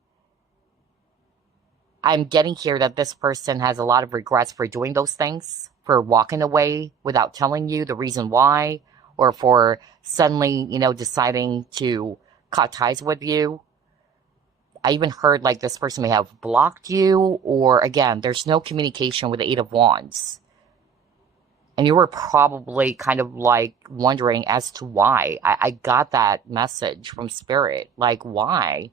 I'm getting here that this person has a lot of regrets for doing those things, for walking away without telling you the reason why, or for suddenly, deciding to cut ties with you. I even heard like this person may have blocked you, or again, there's no communication with the Eight of Wands. And you were probably kind of like wondering as to why. I got that message from Spirit. Like, why?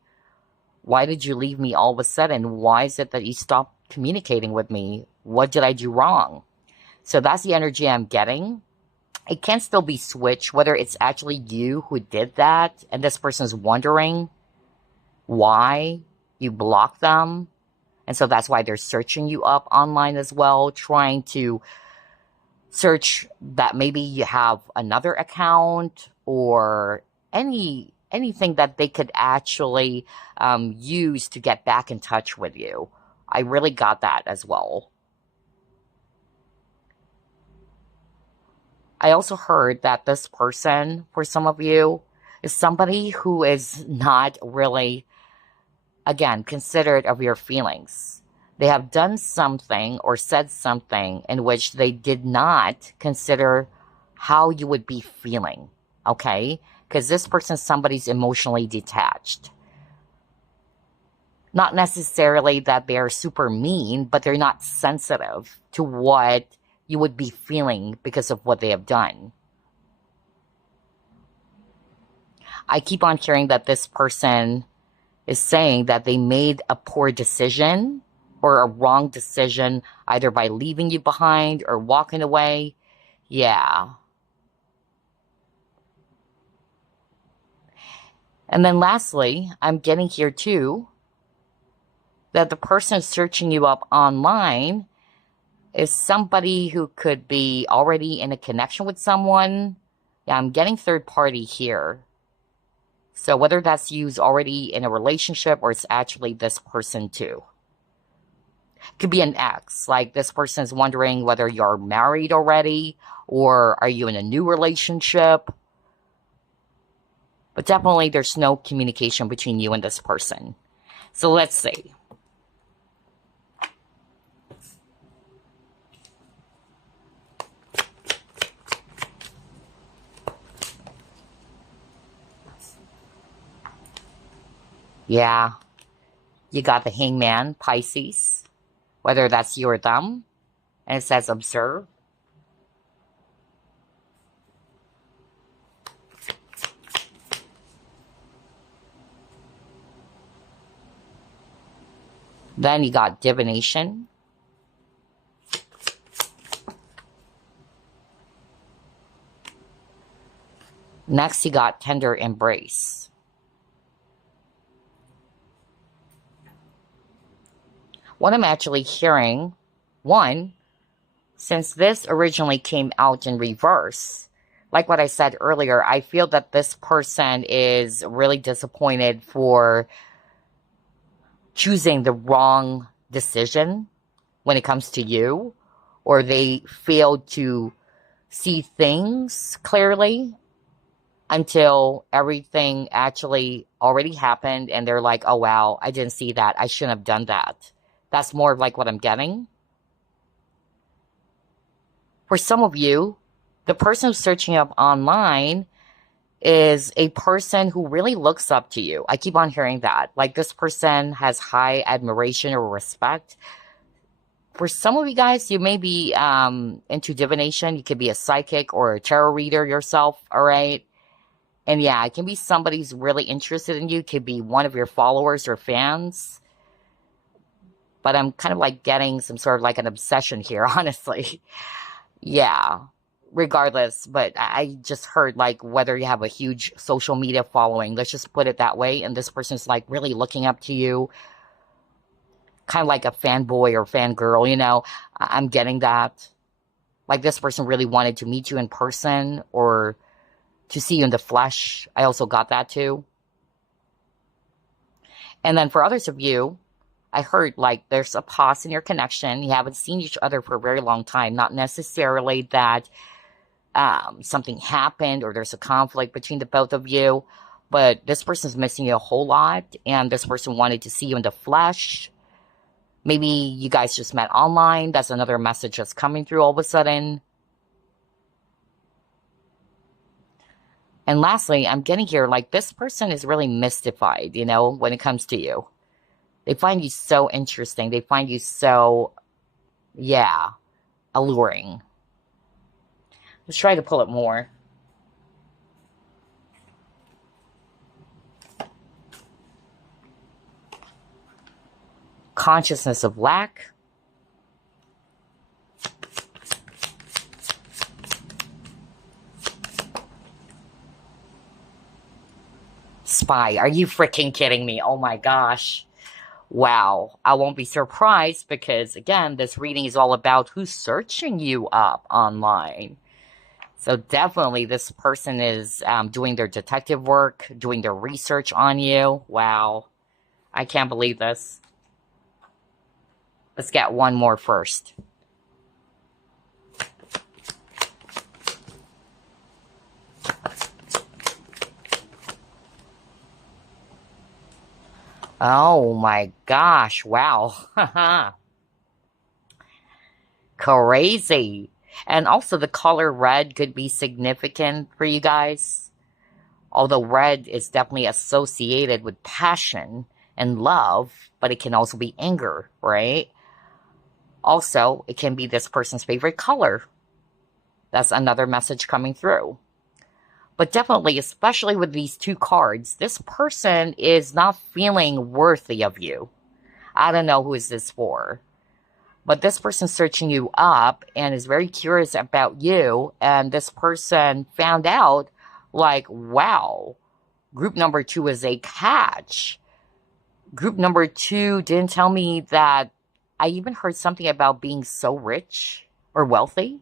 Why did you leave me all of a sudden? Why is it that you stopped communicating with me? What did I do wrong? So that's the energy I'm getting. It can still be switched, whether it's actually you who did that and this person's wondering why you blocked them. And so that's why they're searching you up online as well, trying to search that maybe you have another account or anything that they could actually use to get back in touch with you. I really got that as well. I also heard that this person, for some of you, is somebody who is not really, again, considerate of your feelings. They have done something or said something in which they did not consider how you would be feeling, okay? Because this person, somebody's emotionally detached. Not necessarily that they're super mean, but they're not sensitive to what you would be feeling because of what they have done. I keep on hearing that this person is saying that they made a poor decision or a wrong decision, either by leaving you behind or walking away. Yeah. And then lastly, I'm getting here too, that the person searching you up online is somebody who could be already in a connection with someone. Yeah, I'm getting third party here. So whether that's you already in a relationship or it's actually this person too. Could be an ex, like this person is wondering whether you're married already or are you in a new relationship. But definitely there's no communication between you and this person. So let's see. Yeah, you got the Hangman, Pisces, whether that's you or them. And it says observe. Then you got divination. Next, you got tender embrace. What I'm actually hearing, one, since this originally came out in reverse, like what I said earlier, I feel that this person is really disappointed for choosing the wrong decision when it comes to you, or they failed to see things clearly until everything actually already happened and they're like, oh wow, I didn't see that, I shouldn't have done that. That's more like what I'm getting. For some of you, the person who's searching up online is a person who really looks up to you. I keep on hearing that. Like this person has high admiration or respect. For some of you guys, you may be into divination. You could be a psychic or a tarot reader yourself, all right? And yeah, it can be somebody who's really interested in you. It could be one of your followers or fans. But I'm kind of like getting some sort of like an obsession here, honestly. Yeah, regardless. But I just heard like whether you have a huge social media following, let's just put it that way. And this person's like really looking up to you. Kind of like a fanboy or fangirl, you know. I'm getting that. Like this person really wanted to meet you in person or to see you in the flesh. I also got that too. And then for others of you, I heard like there's a pause in your connection. You haven't seen each other for a very long time. Not necessarily that something happened or there's a conflict between the both of you, but this person's missing you a whole lot, and this person wanted to see you in the flesh. Maybe you guys just met online. That's another message that's coming through all of a sudden. And lastly, I'm getting here, like, this person is really mystified, you know, when it comes to you. They find you so interesting. They find you so, yeah, alluring. Let's try to pull it more. Consciousness of lack. Spy. Are you freaking kidding me? Oh my gosh. Wow. I won't be surprised because, again, this reading is all about who's searching you up online. So definitely this person is doing their detective work, doing their research on you. Wow. I can't believe this. Let's get one more first. Oh my gosh, wow. Crazy. And also the color red could be significant for you guys. Although red is definitely associated with passion and love, but it can also be anger, right? Also, it can be this person's favorite color. That's another message coming through. But definitely, especially with these two cards, this person is not feeling worthy of you. I don't know who is this for. But this person's searching you up and is very curious about you. And this person found out, like, wow, group number 2 is a catch. Group number 2 didn't tell me that. I even heard something about being so rich or wealthy.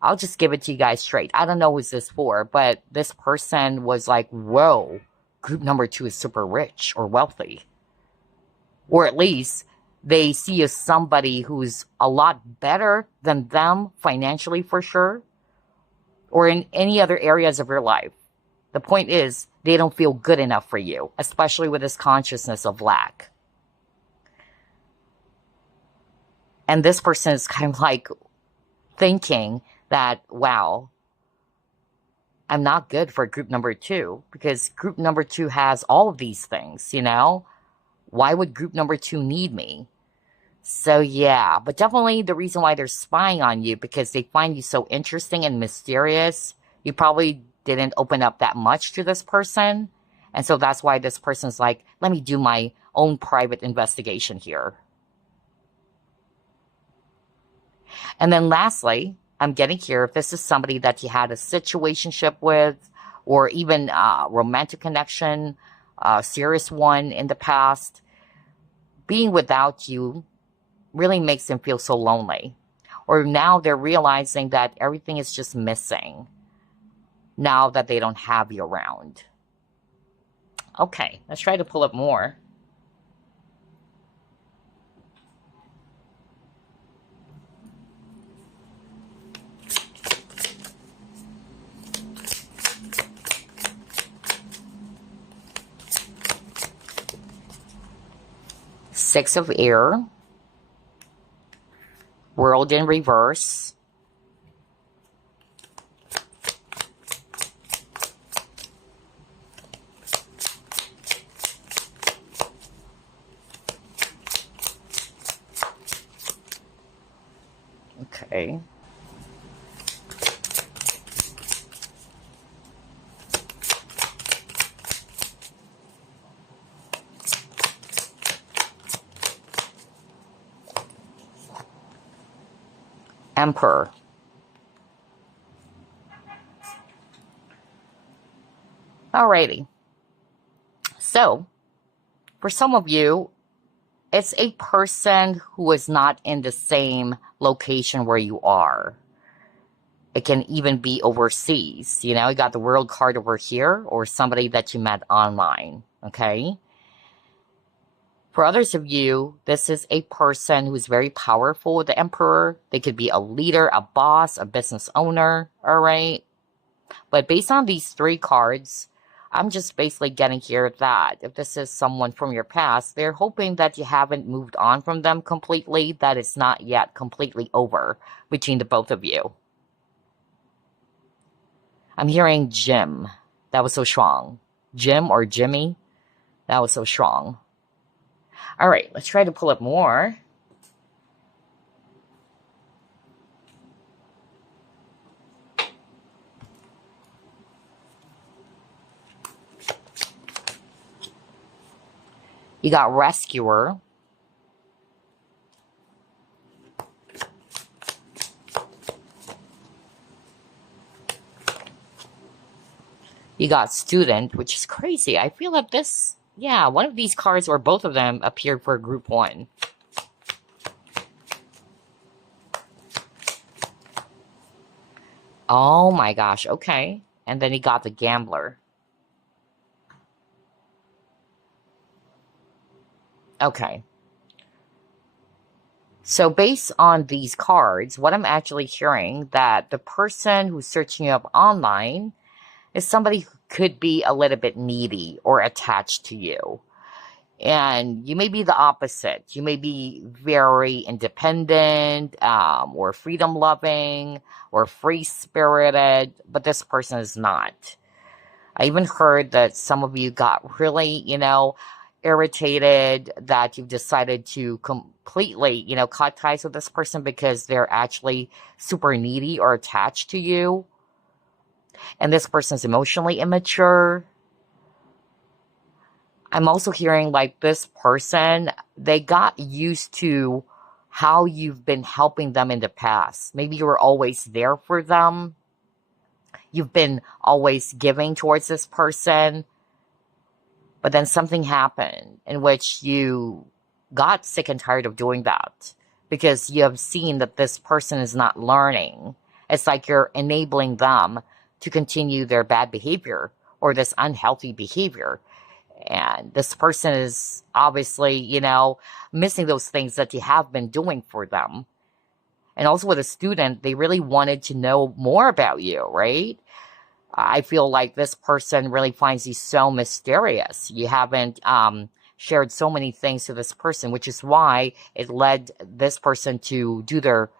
I'll just give it to you guys straight. I don't know who's this for, but this person was like, whoa, group number 2 is super rich or wealthy. Or at least they see as somebody who's a lot better than them financially for sure, or in any other areas of your life. The point is, they don't feel good enough for you, especially with this consciousness of lack. And this person is kind of like thinking that, wow, I'm not good for group number 2 because group number 2 has all of these things, you know? Why would group number 2 need me? So yeah, but definitely the reason why they're spying on you because they find you so interesting and mysterious. You probably didn't open up that much to this person. And so that's why this person's like, let me do my own private investigation here. And then lastly, I'm getting here, if this is somebody that you had a situationship with, or even a romantic connection, a serious one in the past, being without you really makes them feel so lonely. Or now they're realizing that everything is just missing now that they don't have you around. Okay, let's try to pull up more. Six of Air, World in Reverse, okay, Emperor. Alrighty. So, for some of you, it's a person who is not in the same location where you are. It can even be overseas. You know, you got the world card over here, or somebody that you met online. Okay? For others of you, this is a person who's very powerful, the Emperor. They could be a leader, a boss, a business owner, all right? But based on these 3 cards, I'm just basically getting here that if this is someone from your past, they're hoping that you haven't moved on from them completely, that it's not yet completely over between the both of you. I'm hearing Jim. That was so strong. Jim or Jimmy? That was so strong. All right, let's try to pull up more. You got Rescuer. You got Student, which is crazy. I feel like this, yeah, one of these cards or both of them appeared for group 1. Oh my gosh, okay. And then you got the Gambler. Okay. So based on these cards, what I'm actually hearing that the person who's searching you up online is somebody who could be a little bit needy or attached to you. And you may be the opposite. You may be very independent, or freedom loving, or free spirited, but this person is not. I even heard that some of you got really, irritated that you've decided to completely, cut ties with this person because they're actually super needy or attached to you. And this person's emotionally immature. I'm also hearing like this person, they got used to how you've been helping them in the past. Maybe you were always there for them. You've been always giving towards this person. But then something happened in which you got sick and tired of doing that because you have seen that this person is not learning. It's like you're enabling them to continue their bad behavior or this unhealthy behavior. And this person is obviously, missing those things that you have been doing for them. And also with a student, they really wanted to know more about you, right? I feel like this person really finds you so mysterious. You haven't shared so many things to this person, which is why it led this person to do their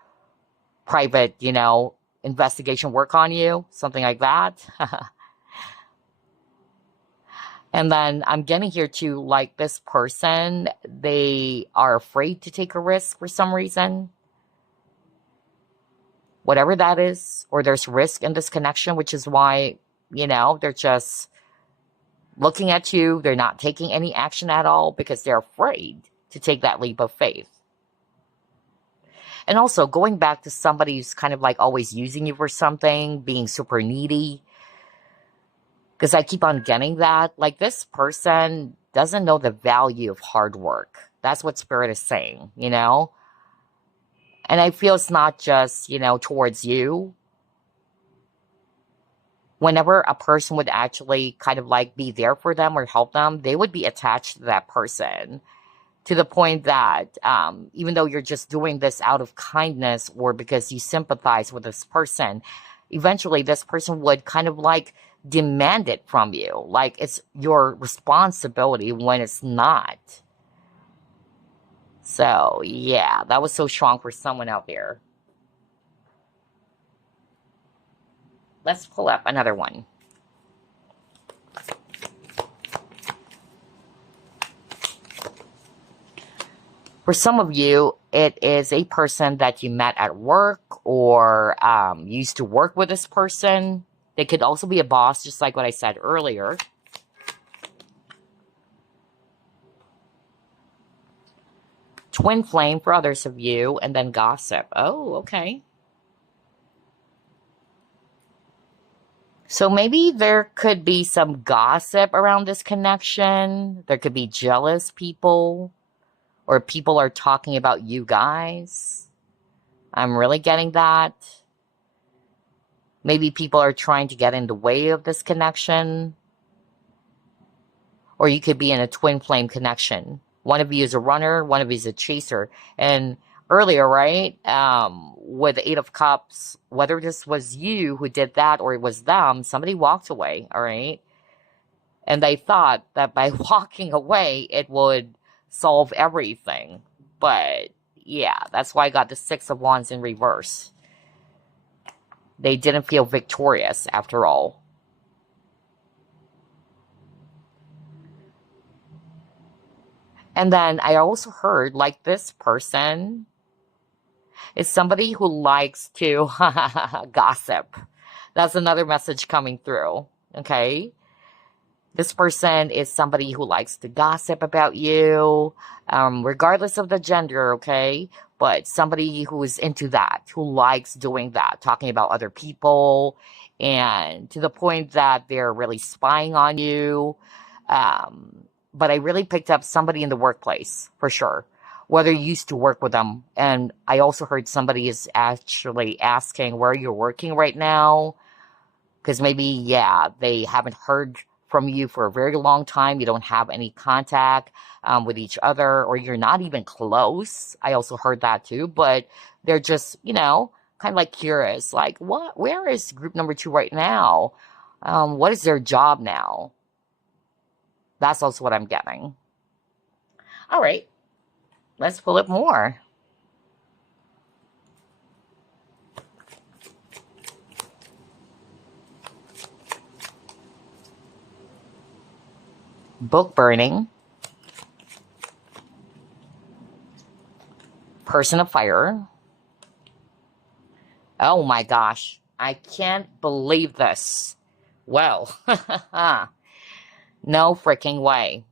private, investigation work on you, something like that. And then I'm getting here to like this person, they are afraid to take a risk for some reason. Whatever that is, or there's risk in this connection, which is why, they're just looking at you. They're not taking any action at all because they're afraid to take that leap of faith. And also going back to somebody who's kind of like always using you for something, being super needy. Because I keep on getting that. Like this person doesn't know the value of hard work. That's what Spirit is saying, And I feel it's not just, towards you. Whenever a person would actually kind of like be there for them or help them, they would be attached to that person to the point that even though you're just doing this out of kindness or because you sympathize with this person, eventually this person would kind of like demand it from you. Like it's your responsibility when it's not. So, yeah, that was so strong for someone out there. Let's pull up another one. For some of you, it is a person that you met at work or used to work with this person. They could also be a boss, just like what I said earlier. Twin flame for others of you, and then gossip. Oh, okay. So maybe there could be some gossip around this connection. There could be jealous people, or people are talking about you guys. I'm really getting that. Maybe people are trying to get in the way of this connection. Or you could be in a twin flame connection. One of you is a runner, one of you is a chaser. And earlier, right, with the Eight of Cups, whether this was you who did that or it was them, somebody walked away, all right? And they thought that by walking away, it would solve everything. But yeah, that's why I got the Six of Wands in reverse. They didn't feel victorious after all. And then I also heard, like, this person is somebody who likes to gossip. That's another message coming through, okay? This person is somebody who likes to gossip about you, regardless of the gender, okay? But somebody who is into that, who likes doing that, talking about other people, and to the point that they're really spying on you. But I really picked up somebody in the workplace, for sure, whether you used to work with them. And I also heard somebody is actually asking where you're working right now, because maybe, yeah, they haven't heard from you for a very long time. You don't have any contact with each other, or you're not even close. I also heard that too, but they're just, you know, kind of like curious, like, where is group number 2 right now? What is their job now? That's also what I'm getting. All right, let's pull it more. Book burning. Person of fire. Oh my gosh. I can't believe this. Well, no freaking way.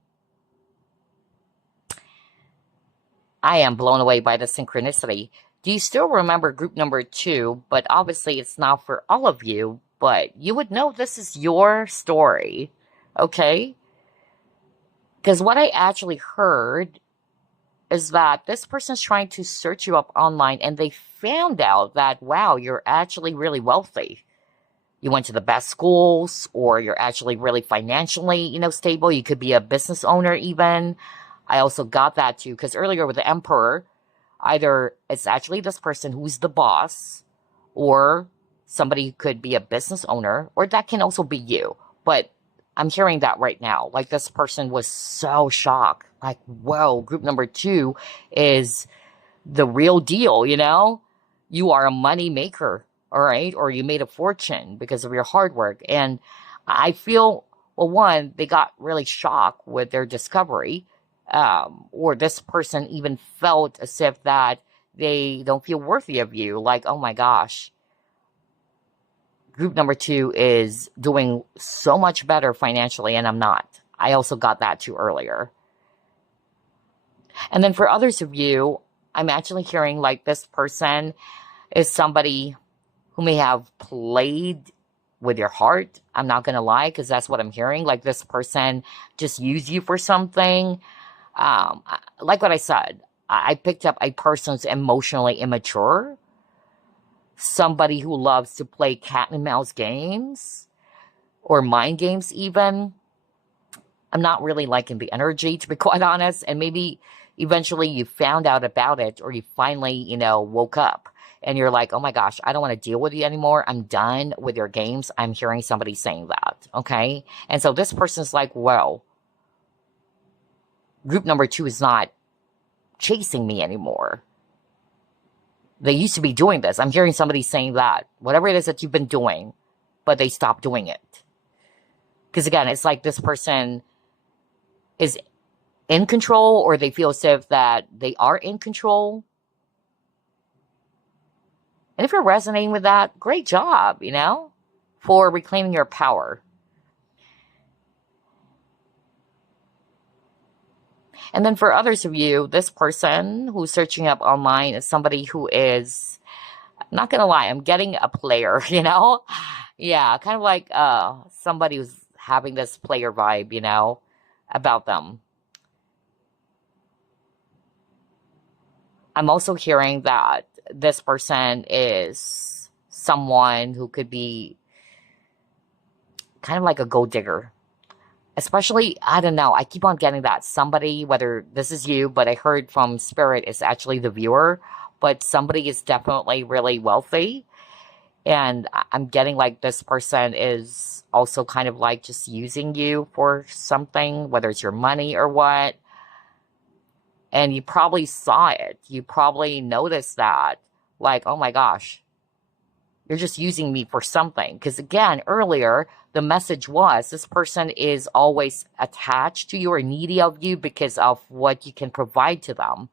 I am blown away by the synchronicity. Do you still remember group number 2? But obviously it's not for all of you, but you would know this is your story, okay? Because what I actually heard is that this person's trying to search you up online, and they found out that, wow, you're actually really wealthy. You went to the best schools, or you're actually really financially, you know, stable. You could be a business owner even. I also got that too, because earlier with the Emperor, either it's actually this person who's the boss, or somebody who could be a business owner, or that can also be you. But I'm hearing that right now. Like, this person was so shocked. Like, whoa, group number 2 is the real deal, you know? You are a money maker, all right? Or you made a fortune because of your hard work. And I feel, well, one, they got really shocked with their discovery. Or this person even felt as if that they don't feel worthy of you. Like, oh my gosh. Group number 2 is doing so much better financially, and I'm not. I also got that too earlier. And then for others of you, I'm actually hearing like this person is somebody who may have played with your heart. I'm not going to lie, because that's what I'm hearing. Like, this person just used you for something. Like what I said, I picked up a person's emotionally immature. Somebody who loves to play cat and mouse games or mind games even. I'm not really liking the energy, to be quite honest. And maybe eventually you found out about it, or you finally, you know, woke up and you're like, oh my gosh, I don't want to deal with you anymore. I'm done with your games. I'm hearing somebody saying that, okay? And so this person's like, well, group number 2 is not chasing me anymore. They used to be doing this. I'm hearing somebody saying that. Whatever it is that you've been doing, but they stopped doing it. Because again, it's like this person is in control, or they feel as if that they are in control. And if you're resonating with that, great job, you know, for reclaiming your power. And then for others of you, this person who's searching up online is somebody who is, I'm not going to lie, I'm getting a player, you know? Yeah, kind of like somebody who's having this player vibe, you know, about them. I'm also hearing that this person is someone who could be kind of like a gold digger. Especially, I don't know, I keep on getting that somebody, whether this is you, but I heard from Spirit it's actually the viewer, but somebody is definitely really wealthy. And I'm getting like this person is also kind of like just using you for something, whether it's your money or what. And you probably saw it. You probably noticed that. Like, oh my gosh, you're just using me for something. Because again, earlier, the message was this person is always attached to you or needy of you because of what you can provide to them.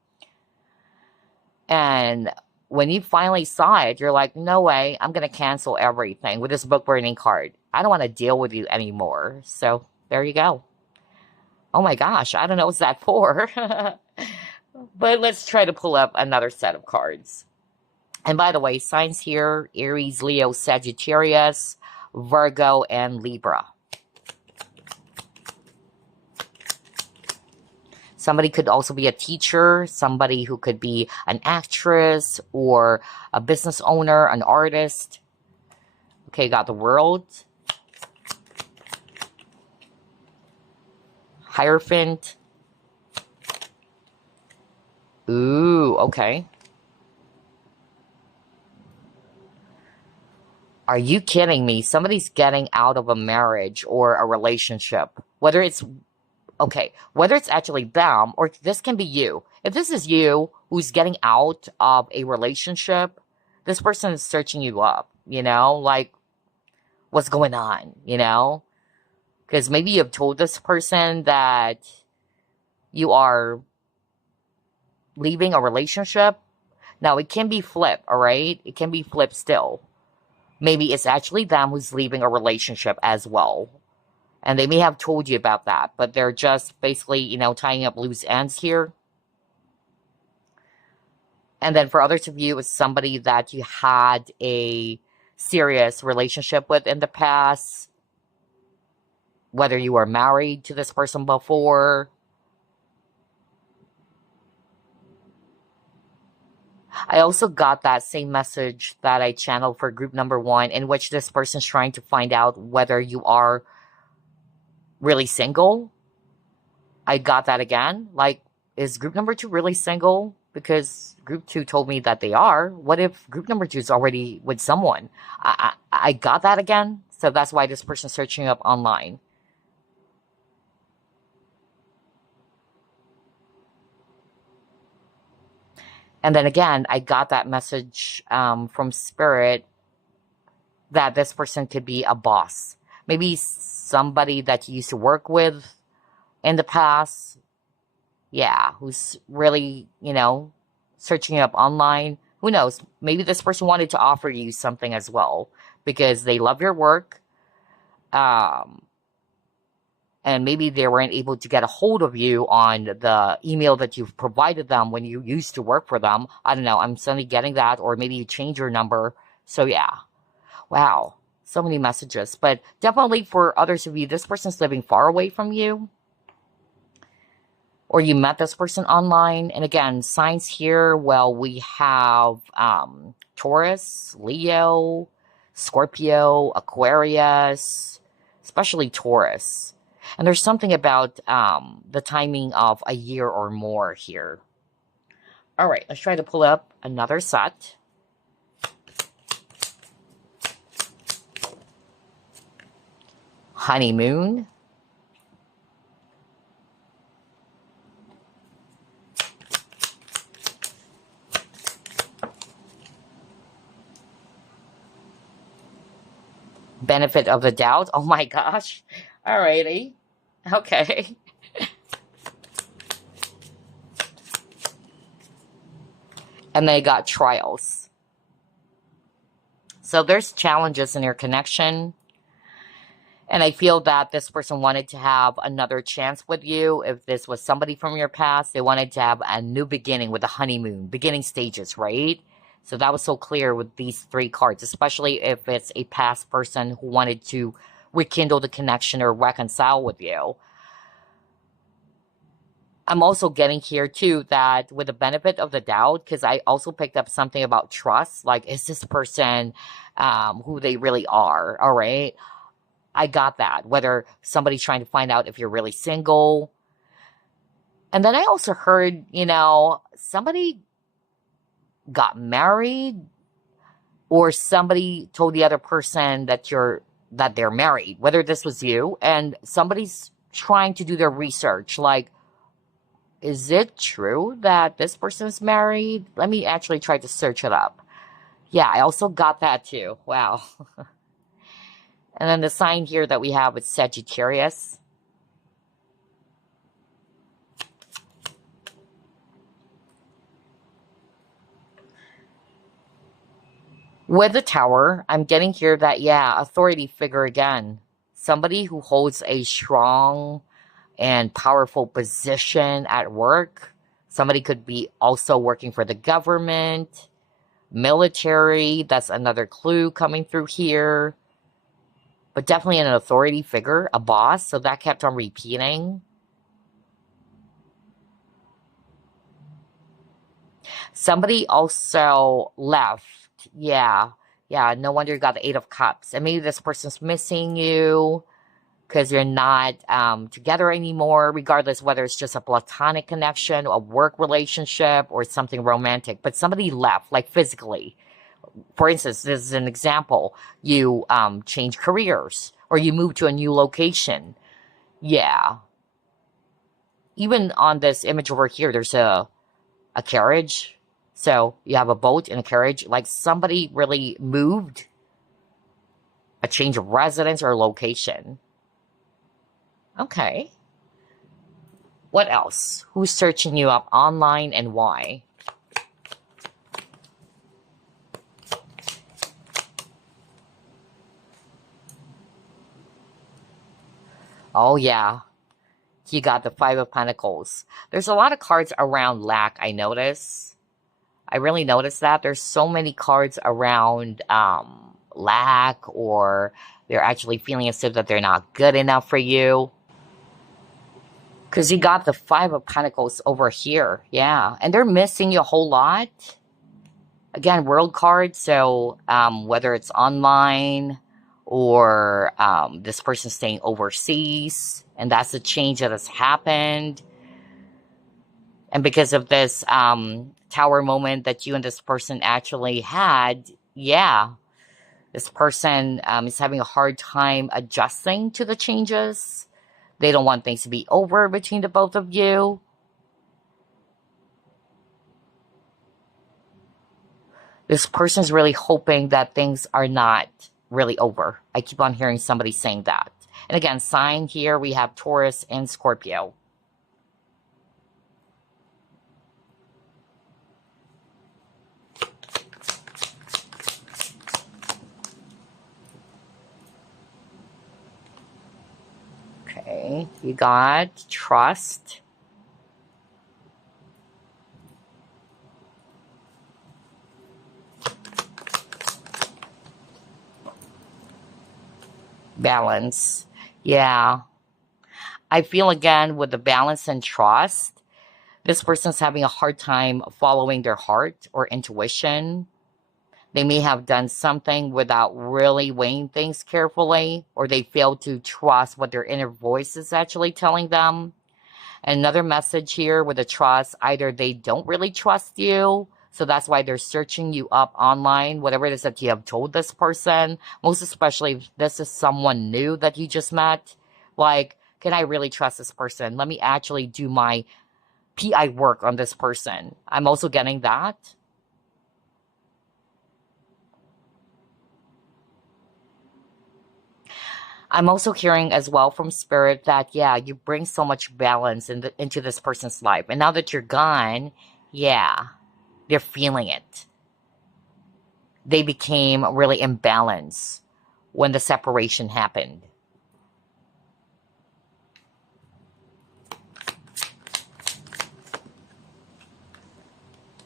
And when you finally saw it, you're like, no way, I'm going to cancel everything with this book burning card. I don't want to deal with you anymore. So there you go. Oh my gosh, I don't know what's that for. But let's try to pull up another set of cards. And by the way, signs here, Aries, Leo, Sagittarius, Virgo, and Libra. Somebody could also be a teacher, somebody who could be an actress or a business owner, an artist. Okay, got the World. Hierophant. Ooh, okay. Are you kidding me? Somebody's getting out of a marriage or a relationship. Whether it's, okay, whether it's actually them or this can be you. If this is you who's getting out of a relationship, this person is searching you up, you know? Like, what's going on, you know? Because maybe you've told this person that you are leaving a relationship. Now, it can be flipped, all right? It can be flipped still. Maybe it's actually them who's leaving a relationship as well. And they may have told you about that, but they're just basically, you know, tying up loose ends here. And then for others of you, it's somebody that you had a serious relationship with in the past. Whether you were married to this person before. I also got that same message that I channeled for group number 1, in which this person's trying to find out whether you are really single. I got that again. Like, is group number 2 really single? Because group 2 told me that they are. What if group number 2 is already with someone? I got that again. So that's why this person's searching up online. And then again, I got that message from Spirit that this person could be a boss. Maybe somebody that you used to work with in the past. Yeah, who's really, you know, searching up online. Who knows? Maybe this person wanted to offer you something as well because they love your work. And maybe they weren't able to get a hold of you on the email that you've provided them when you used to work for them. I don't know. I'm suddenly getting that. Or maybe you change your number. So yeah. Wow. So many messages. But definitely for others of you, this person's living far away from you. Or you met this person online. And again, signs here, well, we have Taurus, Leo, Scorpio, Aquarius, especially Taurus. And there's something about the timing of a year or more here. All right, let's try to pull up another set. Honeymoon. Benefit of the doubt. Oh my gosh. All righty. Okay. And they got trials. So there's challenges in your connection. And I feel that this person wanted to have another chance with you. If this was somebody from your past, they wanted to have a new beginning with the honeymoon, beginning stages, right? So that was so clear with these 3 cards, especially if it's a past person who wanted to rekindle the connection or reconcile with you. I'm also getting here too that with the benefit of the doubt, because I also picked up something about trust. Like, is this person who they really are? All right. I got that. Whether somebody's trying to find out if you're really single. And then I also heard, you know, somebody got married. or somebody told the other person that they're married, whether this was you, and somebody's trying to do their research, like, is it true that this person is married? Let me actually try to search it up. Yeah, I also got that too. Wow. And then the sign here that we have is Sagittarius. With the Tower, I'm getting here that, yeah, authority figure again. Somebody who holds a strong and powerful position at work. Somebody could be also working for the government, military. That's another clue coming through here. But definitely an authority figure, a boss. So that kept on repeating. Somebody also left. Yeah. Yeah. No wonder you got the Eight of Cups. And maybe this person's missing you because you're not together anymore, regardless whether it's just a platonic connection, a work relationship, or something romantic. But somebody left, like physically. For instance, this is an example. You change careers or you move to a new location. Yeah. Even on this image over here, there's a carriage. So you have a boat and a carriage. Like somebody really moved, a change of residence or location. Okay. What else? Who's searching you up online and why? Oh, yeah. You got the Five of Pentacles. There's a lot of cards around lack, I notice. I really noticed that. There's so many cards around lack, or they're actually feeling as if that they're not good enough for you. Because you got the Five of Pentacles over here. Yeah. And they're missing you a whole lot. Again, world card. So whether it's online or this person staying overseas, and that's a change that has happened. And because of this tower moment that you and this person actually had, yeah, this person is having a hard time adjusting to the changes. They don't want things to be over between the both of you. This person's really hoping that things are not really over. I keep on hearing somebody saying that. And again, sign here, we have Taurus and Scorpio. Okay, you got trust. Balance. Yeah. I feel again with the balance and trust, this person's having a hard time following their heart or intuition. They may have done something without really weighing things carefully, or they fail to trust what their inner voice is actually telling them. And another message here with the trust, either they don't really trust you, so that's why they're searching you up online, whatever it is that you have told this person, most especially if this is someone new that you just met. Like, can I really trust this person? Let me actually do my PI work on this person. I'm also getting that. I'm also hearing as well from Spirit that, yeah, you bring so much balance into this person's life. And now that you're gone, yeah, they're feeling it. They became really imbalanced when the separation happened.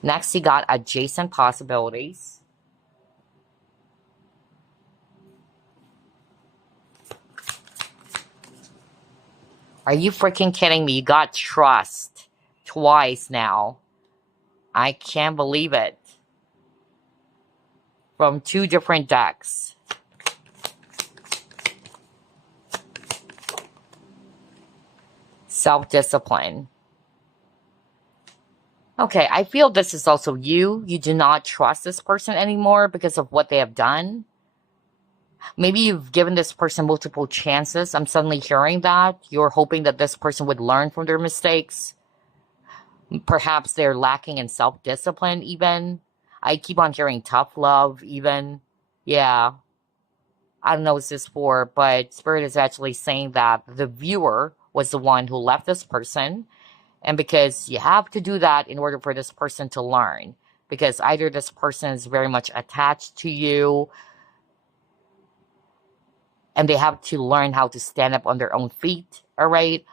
Next, you got adjacent possibilities. Are you freaking kidding me? You got trust twice now. I can't believe it. From two different decks. Self-discipline. Okay, I feel this is also you. You do not trust this person anymore because of what they have done. Maybe you've given this person multiple chances. I'm suddenly hearing that. You're hoping that this person would learn from their mistakes. Perhaps they're lacking in self-discipline even. I keep on hearing tough love even. Yeah, I don't know what this is for, but Spirit is actually saying that the viewer was the one who left this person. And because you have to do that in order for this person to learn. Because either this person is very much attached to you and they have to learn how to stand up on their own feet, all right?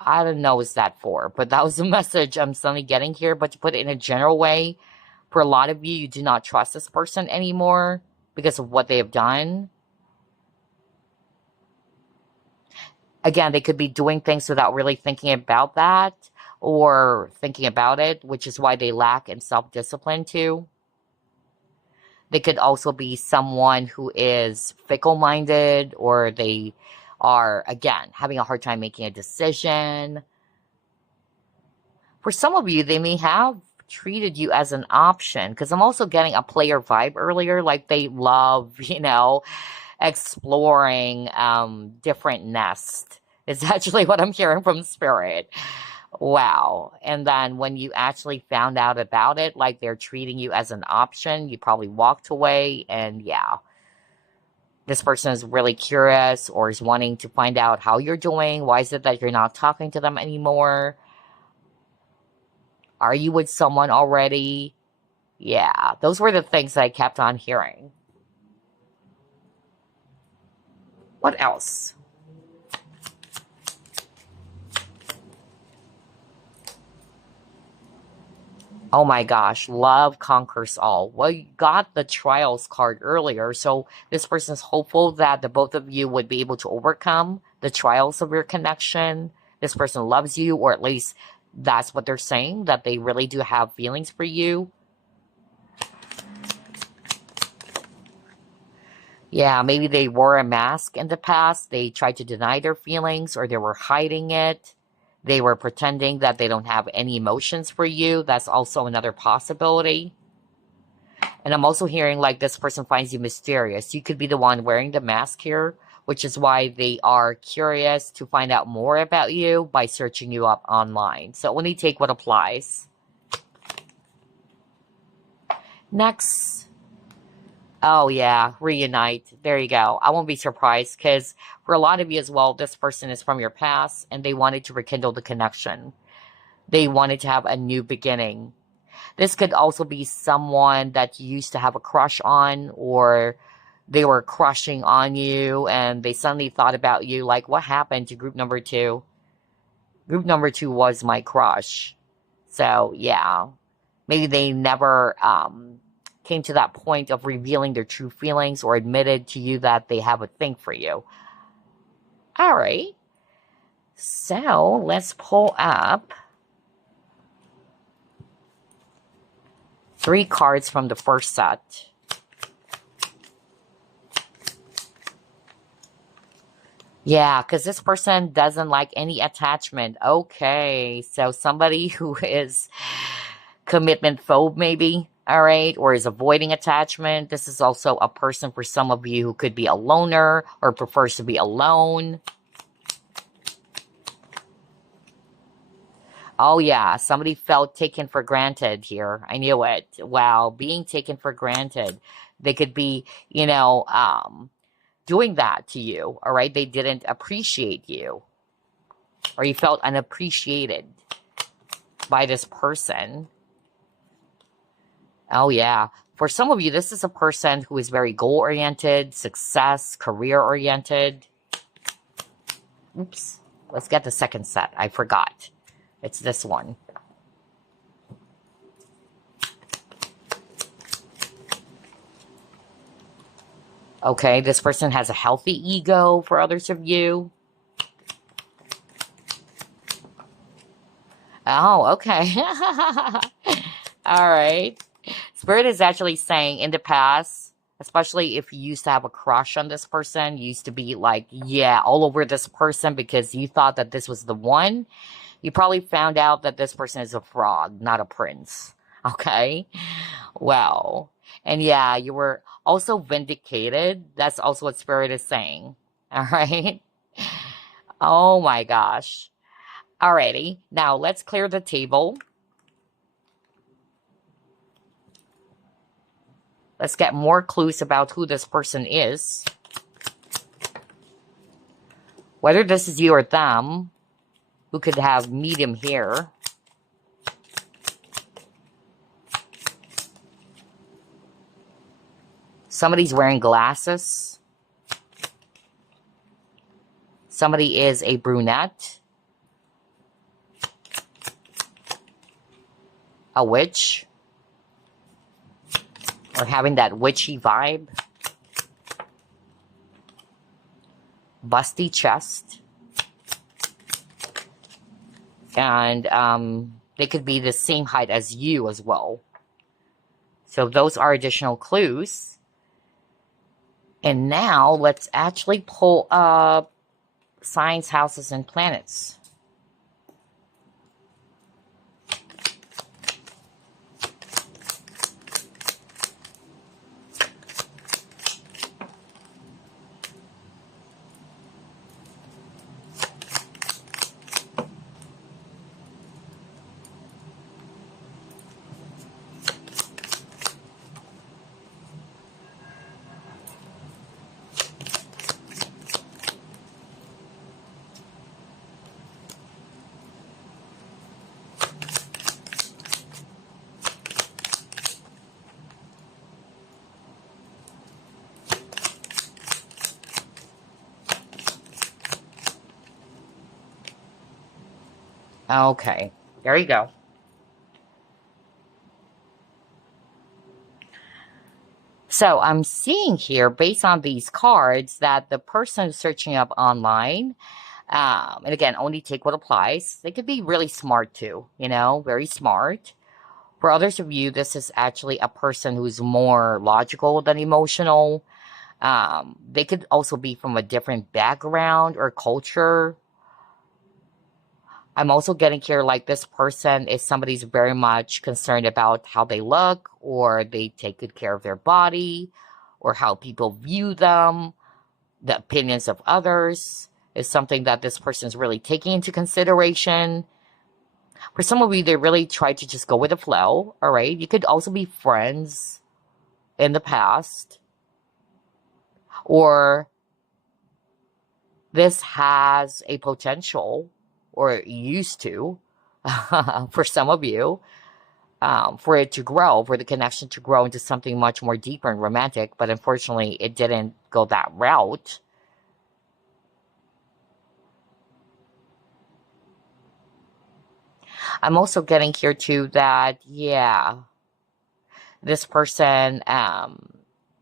I don't know what's that for, but that was the message I'm suddenly getting here. But to put it in a general way, for a lot of you, you do not trust this person anymore because of what they have done. Again, they could be doing things without really thinking about that or thinking about it, which is why they lack in self-discipline too. They could also be someone who is fickle-minded, or they are, again, having a hard time making a decision. For some of you, they may have treated you as an option, because I'm also getting a player vibe earlier, like they love, exploring different nests. It's actually what I'm hearing from Spirit. Wow. And then when you actually found out about it, like they're treating you as an option, you probably walked away. And yeah, this person is really curious or is wanting to find out how you're doing. Why is it that you're not talking to them anymore? Are you with someone already? Yeah, those were the things that I kept on hearing. What else? Oh my gosh, love conquers all. Well, you got the trials card earlier, so this person is hopeful that the both of you would be able to overcome the trials of your connection. This person loves you, or at least that's what they're saying, that they really do have feelings for you. Yeah, maybe they wore a mask in the past. They tried to deny their feelings, or they were hiding it. They were pretending that they don't have any emotions for you. That's also another possibility. And I'm also hearing like this person finds you mysterious. You could be the one wearing the mask here, which is why they are curious to find out more about you by searching you up online. So only take what applies. Next. Oh, yeah, reunite. There you go. I won't be surprised because for a lot of you as well, this person is from your past and they wanted to rekindle the connection. They wanted to have a new beginning. This could also be someone that you used to have a crush on, or they were crushing on you and they suddenly thought about you like, what happened to group number two? Group number two was my crush. So, yeah, maybe they never came to that point of revealing their true feelings or admitted to you that they have a thing for you. All right. So, let's pull up 3 cards from the first set. Yeah, because this person doesn't like any attachment. Okay, so somebody who is commitment phobe maybe, all right, or is avoiding attachment. This is also a person for some of you who could be a loner or prefers to be alone. Oh yeah, somebody felt taken for granted here. I knew it. Wow, being taken for granted. They could be, doing that to you, all right? They didn't appreciate you, or you felt unappreciated by this person. Oh, yeah. For some of you, this is a person who is very goal-oriented, success, career-oriented. Oops. Let's get the second set. I forgot. It's this one. Okay, this person has a healthy ego for others of you. Oh, okay. All right. Spirit is actually saying in the past, especially if you used to have a crush on this person, you used to be like, yeah, all over this person because you thought that this was the one. You probably found out that this person is a frog, not a prince. Okay? Well, and yeah, you were also vindicated. That's also what Spirit is saying. All right? Oh my gosh. Alrighty. Now let's clear the table. Let's get more clues about who this person is. Whether this is you or them, who could have medium hair. Somebody's wearing glasses. Somebody is a brunette. A witch. Or having that witchy vibe. Busty chest. And they could be the same height as you as well. So those are additional clues. And now let's actually pull up signs, houses, and planets. Okay, there you go. So I'm seeing here, based on these cards, that the person who's searching up online, and again, only take what applies. They could be really smart too, you know, very smart. For others of you, this is actually a person who's more logical than emotional. They could also be from a different background or culture. I'm also getting here like this person is somebody who's very much concerned about how they look, or they take good care of their body, or how people view them. The opinions of others is something that this person is really taking into consideration. For some of you, they really try to just go with the flow, all right? You could also be friends in the past, or this has a potential, or it used to, for some of you, for it to grow, for the connection to grow into something much more deeper and romantic, but unfortunately, it didn't go that route. I'm also getting here too that, yeah, this person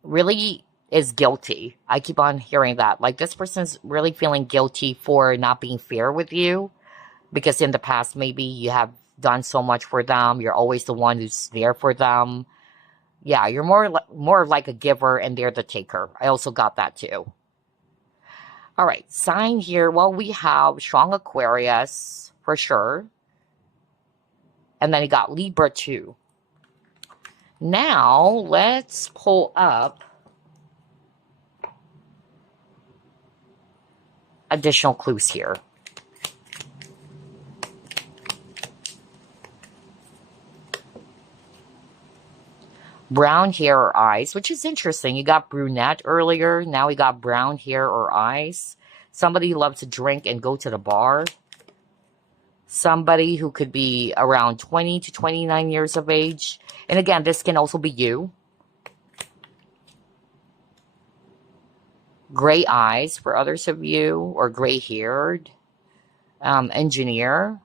really is guilty. I keep on hearing that. Like, this person's really feeling guilty for not being fair with you, because in the past, maybe you have done so much for them. You're always the one who's there for them. Yeah, you're more like a giver and they're the taker. I also got that too. All right, sign here. Well, we have strong Aquarius for sure. And then you got Libra too. Now, let's pull up additional clues here. Brown hair or eyes, which is interesting. You got brunette earlier. Now we got brown hair or eyes. Somebody who loves to drink and go to the bar. Somebody who could be around 20 to 29 years of age. And again, this can also be you. Gray eyes for others of you, or gray-haired. Engineer.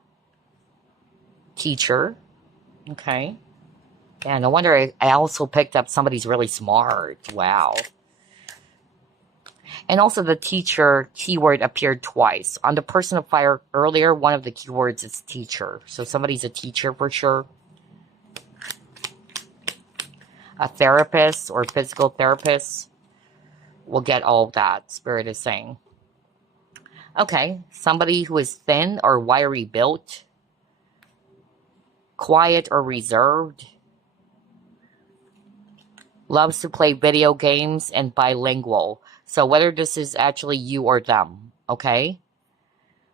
Teacher. Okay. Yeah, no wonder I also picked up somebody's really smart. Wow. And also the teacher keyword appeared twice. On the person of fire earlier, one of the keywords is teacher. So somebody's a teacher for sure. A therapist or physical therapist. We'll get all of that, Spirit is saying. Okay, somebody who is thin or wiry built, quiet or reserved, loves to play video games, and bilingual. So whether this is actually you or them, okay?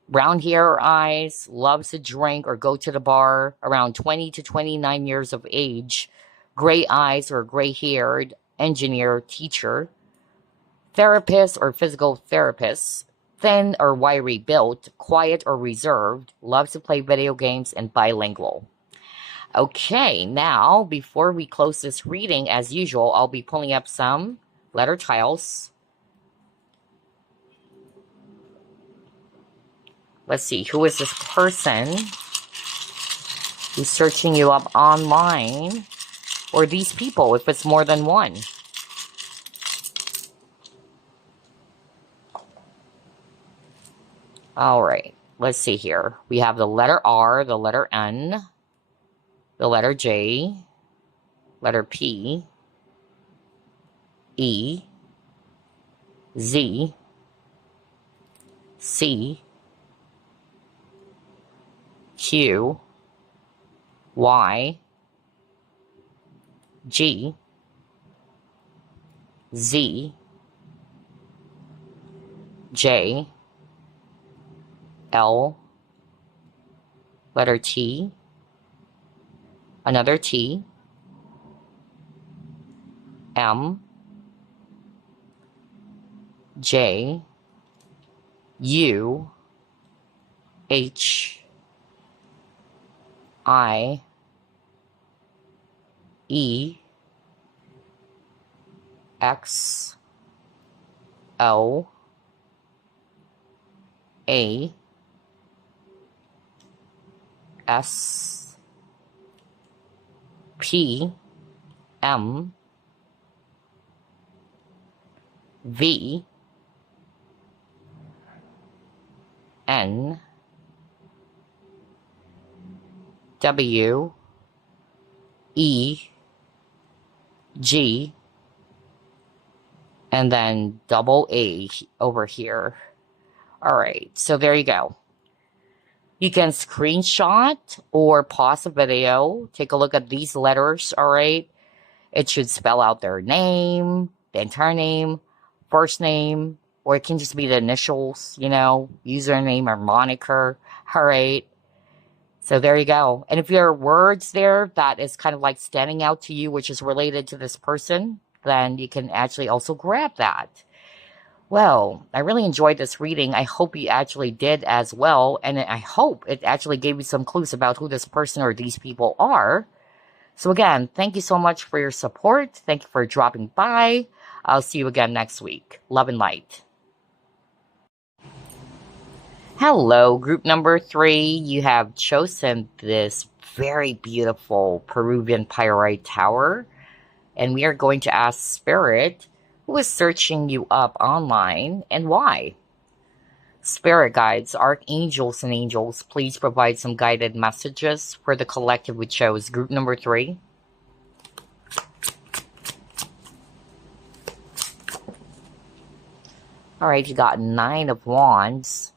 Brown hair or eyes, loves to drink or go to the bar, around 20 to 29 years of age, gray eyes or gray-haired, engineer, teacher, therapist or physical therapist, thin or wiry built, quiet or reserved, loves to play video games, and bilingual. Okay, now before we close this reading, as usual, I'll be pulling up some letter tiles. Let's see, who is this person who's searching you up online? Or these people, if it's more than one. All right, let's see here. We have the letter R, the letter N, the letter J, letter P, E, Z, C, Q, Y, G, Z, J, L, letter T, another T, M, J, U, H, I, E, X, L, A, S, P, M, V, N, W, E, G, and then double A over here. All right, so there you go. You can screenshot or pause the video. Take a look at these letters, all right? It should spell out their name, the entire name, first name, or it can just be the initials, you know, username or moniker, all right? So there you go. And if there are words there that is kind of like standing out to you, which is related to this person, then you can actually also grab that. Well, I really enjoyed this reading. I hope you actually did as well. And I hope it actually gave you some clues about who this person or these people are. So again, thank you so much for your support. Thank you for dropping by. I'll see you again next week. Love and light. Hello, group number 3. You have chosen this very beautiful Peruvian Pyrite tower. And we are going to ask Spirit, who is searching you up online, and why. Spirit guides, archangels, and angels, please provide some guided messages for the collective we chose, group number 3. All right, you got 9 of Wands.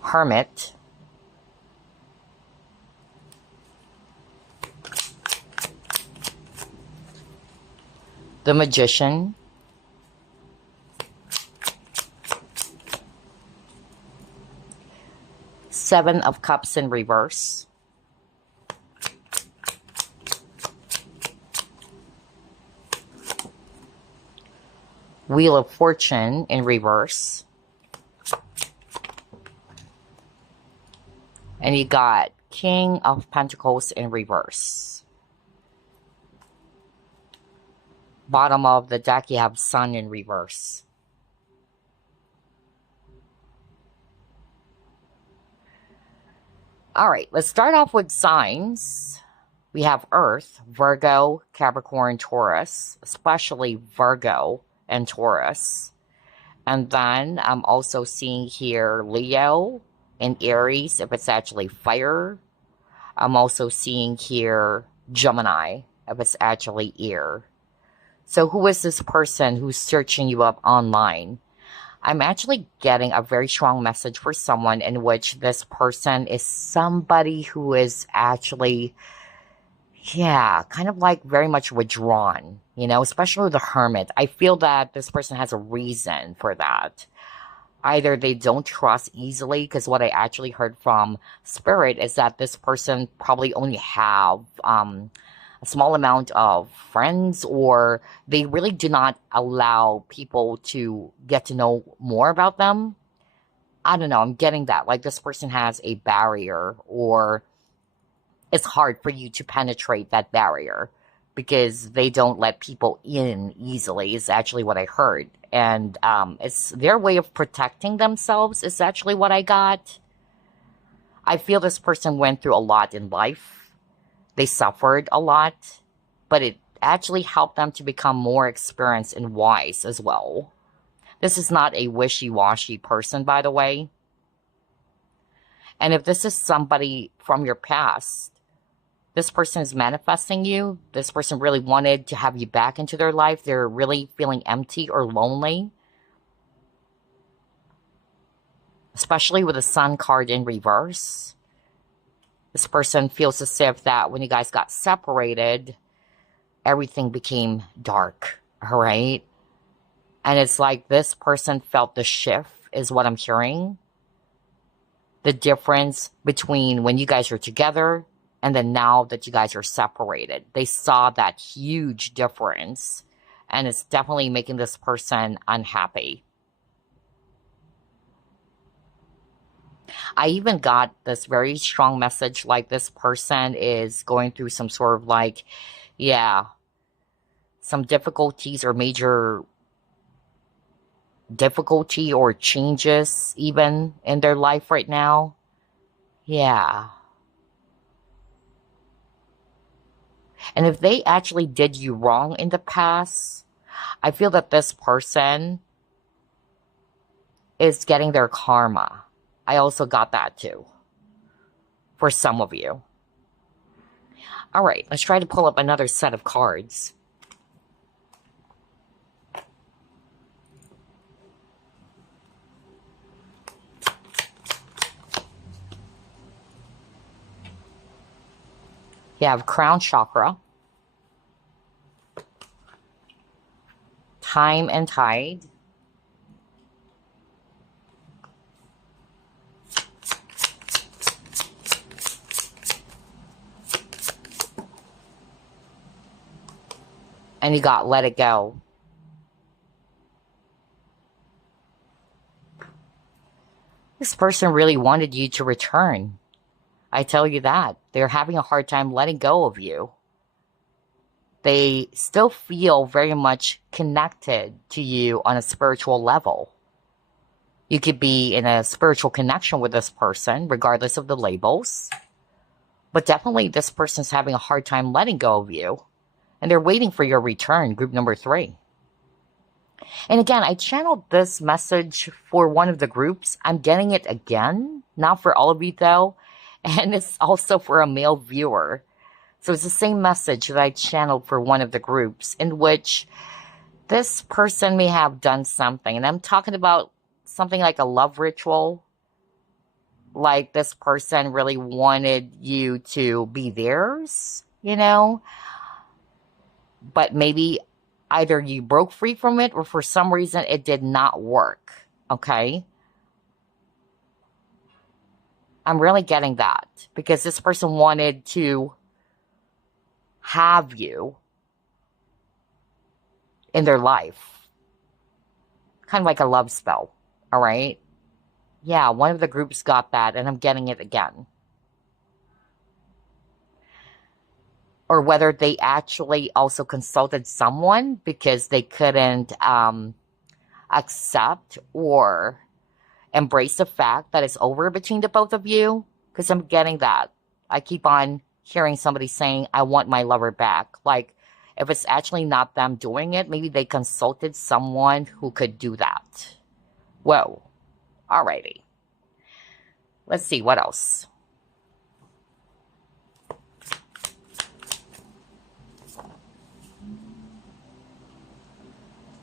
Hermit. The Magician. Seven of Cups in reverse. Wheel of Fortune in reverse. And you got King of Pentacles in reverse. Bottom of the deck, you have Sun in reverse. All right, let's start off with signs. We have Earth, Virgo, Capricorn, Taurus, especially Virgo and Taurus. And then I'm also seeing here Leo and Aries, if it's actually fire. I'm also seeing here Gemini. if it's actually ear. So who is this person who's searching you up online? I'm actually getting a very strong message for someone in which this person is somebody who is actually, yeah, kind of like very much withdrawn, you know, especially the hermit. I feel that this person has a reason for that. Either they don't trust easily, because what I actually heard from Spirit is that this person probably only have a small amount of friends, or they really do not allow people to get to know more about them. I don't know, I'm getting that. Like this person has a barrier, or it's hard for you to penetrate that barrier because they don't let people in easily, is actually what I heard. And it's their way of protecting themselves, is actually what I got. I feel this person went through a lot in life. They suffered a lot, but it actually helped them to become more experienced and wise as well. This is not a wishy-washy person, by the way. And if this is somebody from your past, this person is manifesting you. This person really wanted to have you back into their life. They're really feeling empty or lonely. Especially with the Sun card in reverse. This person feels as if that when you guys got separated, everything became dark. All right? And it's like this person felt the shift, is what I'm hearing. The difference between when you guys are together and then now that you guys are separated. They saw that huge difference. And it's definitely making this person unhappy. I even got this very strong message like this person is going through some sort of like, yeah, some difficulties or major difficulty or changes even in their life right now. Yeah. And if they actually did you wrong in the past, I feel that this person is getting their karma. I also got that too, for some of you. All right, let's try to pull up another set of cards. You have Crown Chakra, Time and Tide, and you got Let It Go. This person really wanted you to return. I tell you that. They're having a hard time letting go of you. They still feel very much connected to you on a spiritual level. You could be in a spiritual connection with this person, regardless of the labels. But definitely this person's having a hard time letting go of you. And they're waiting for your return, group number 3. And again, I channeled this message for one of the groups. I'm getting it again, not for all of you though. And it's also for a male viewer. So it's the same message that I channeled for one of the groups, in which this person may have done something. And I'm talking about something like a love ritual. Like this person really wanted you to be theirs, you know? But maybe either you broke free from it, or for some reason it did not work, okay? I'm really getting that, because this person wanted to have you in their life. Kind of like a love spell, all right? Yeah, one of the groups got that, and I'm getting it again. Or whether they actually also consulted someone because they couldn't accept or embrace the fact that it's over between the both of you. Because I'm getting that. I keep on hearing somebody saying, I want my lover back. Like, if it's actually not them doing it, maybe they consulted someone who could do that. Whoa. Alrighty. Let's see, what else?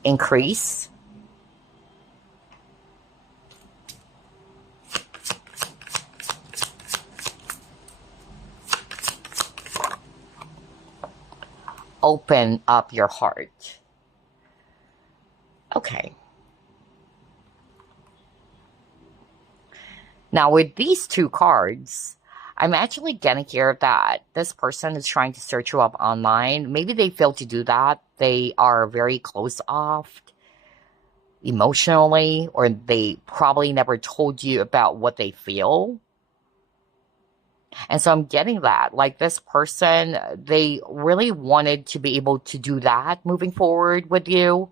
increase. Open up your heart. Okay. Now with these two cards, I'm actually getting here that this person is trying to search you up online. Maybe they failed to do that. They are very closed off emotionally, or they probably never told you about what they feel. And so I'm getting that. Like this person, they really wanted to be able to do that moving forward with you.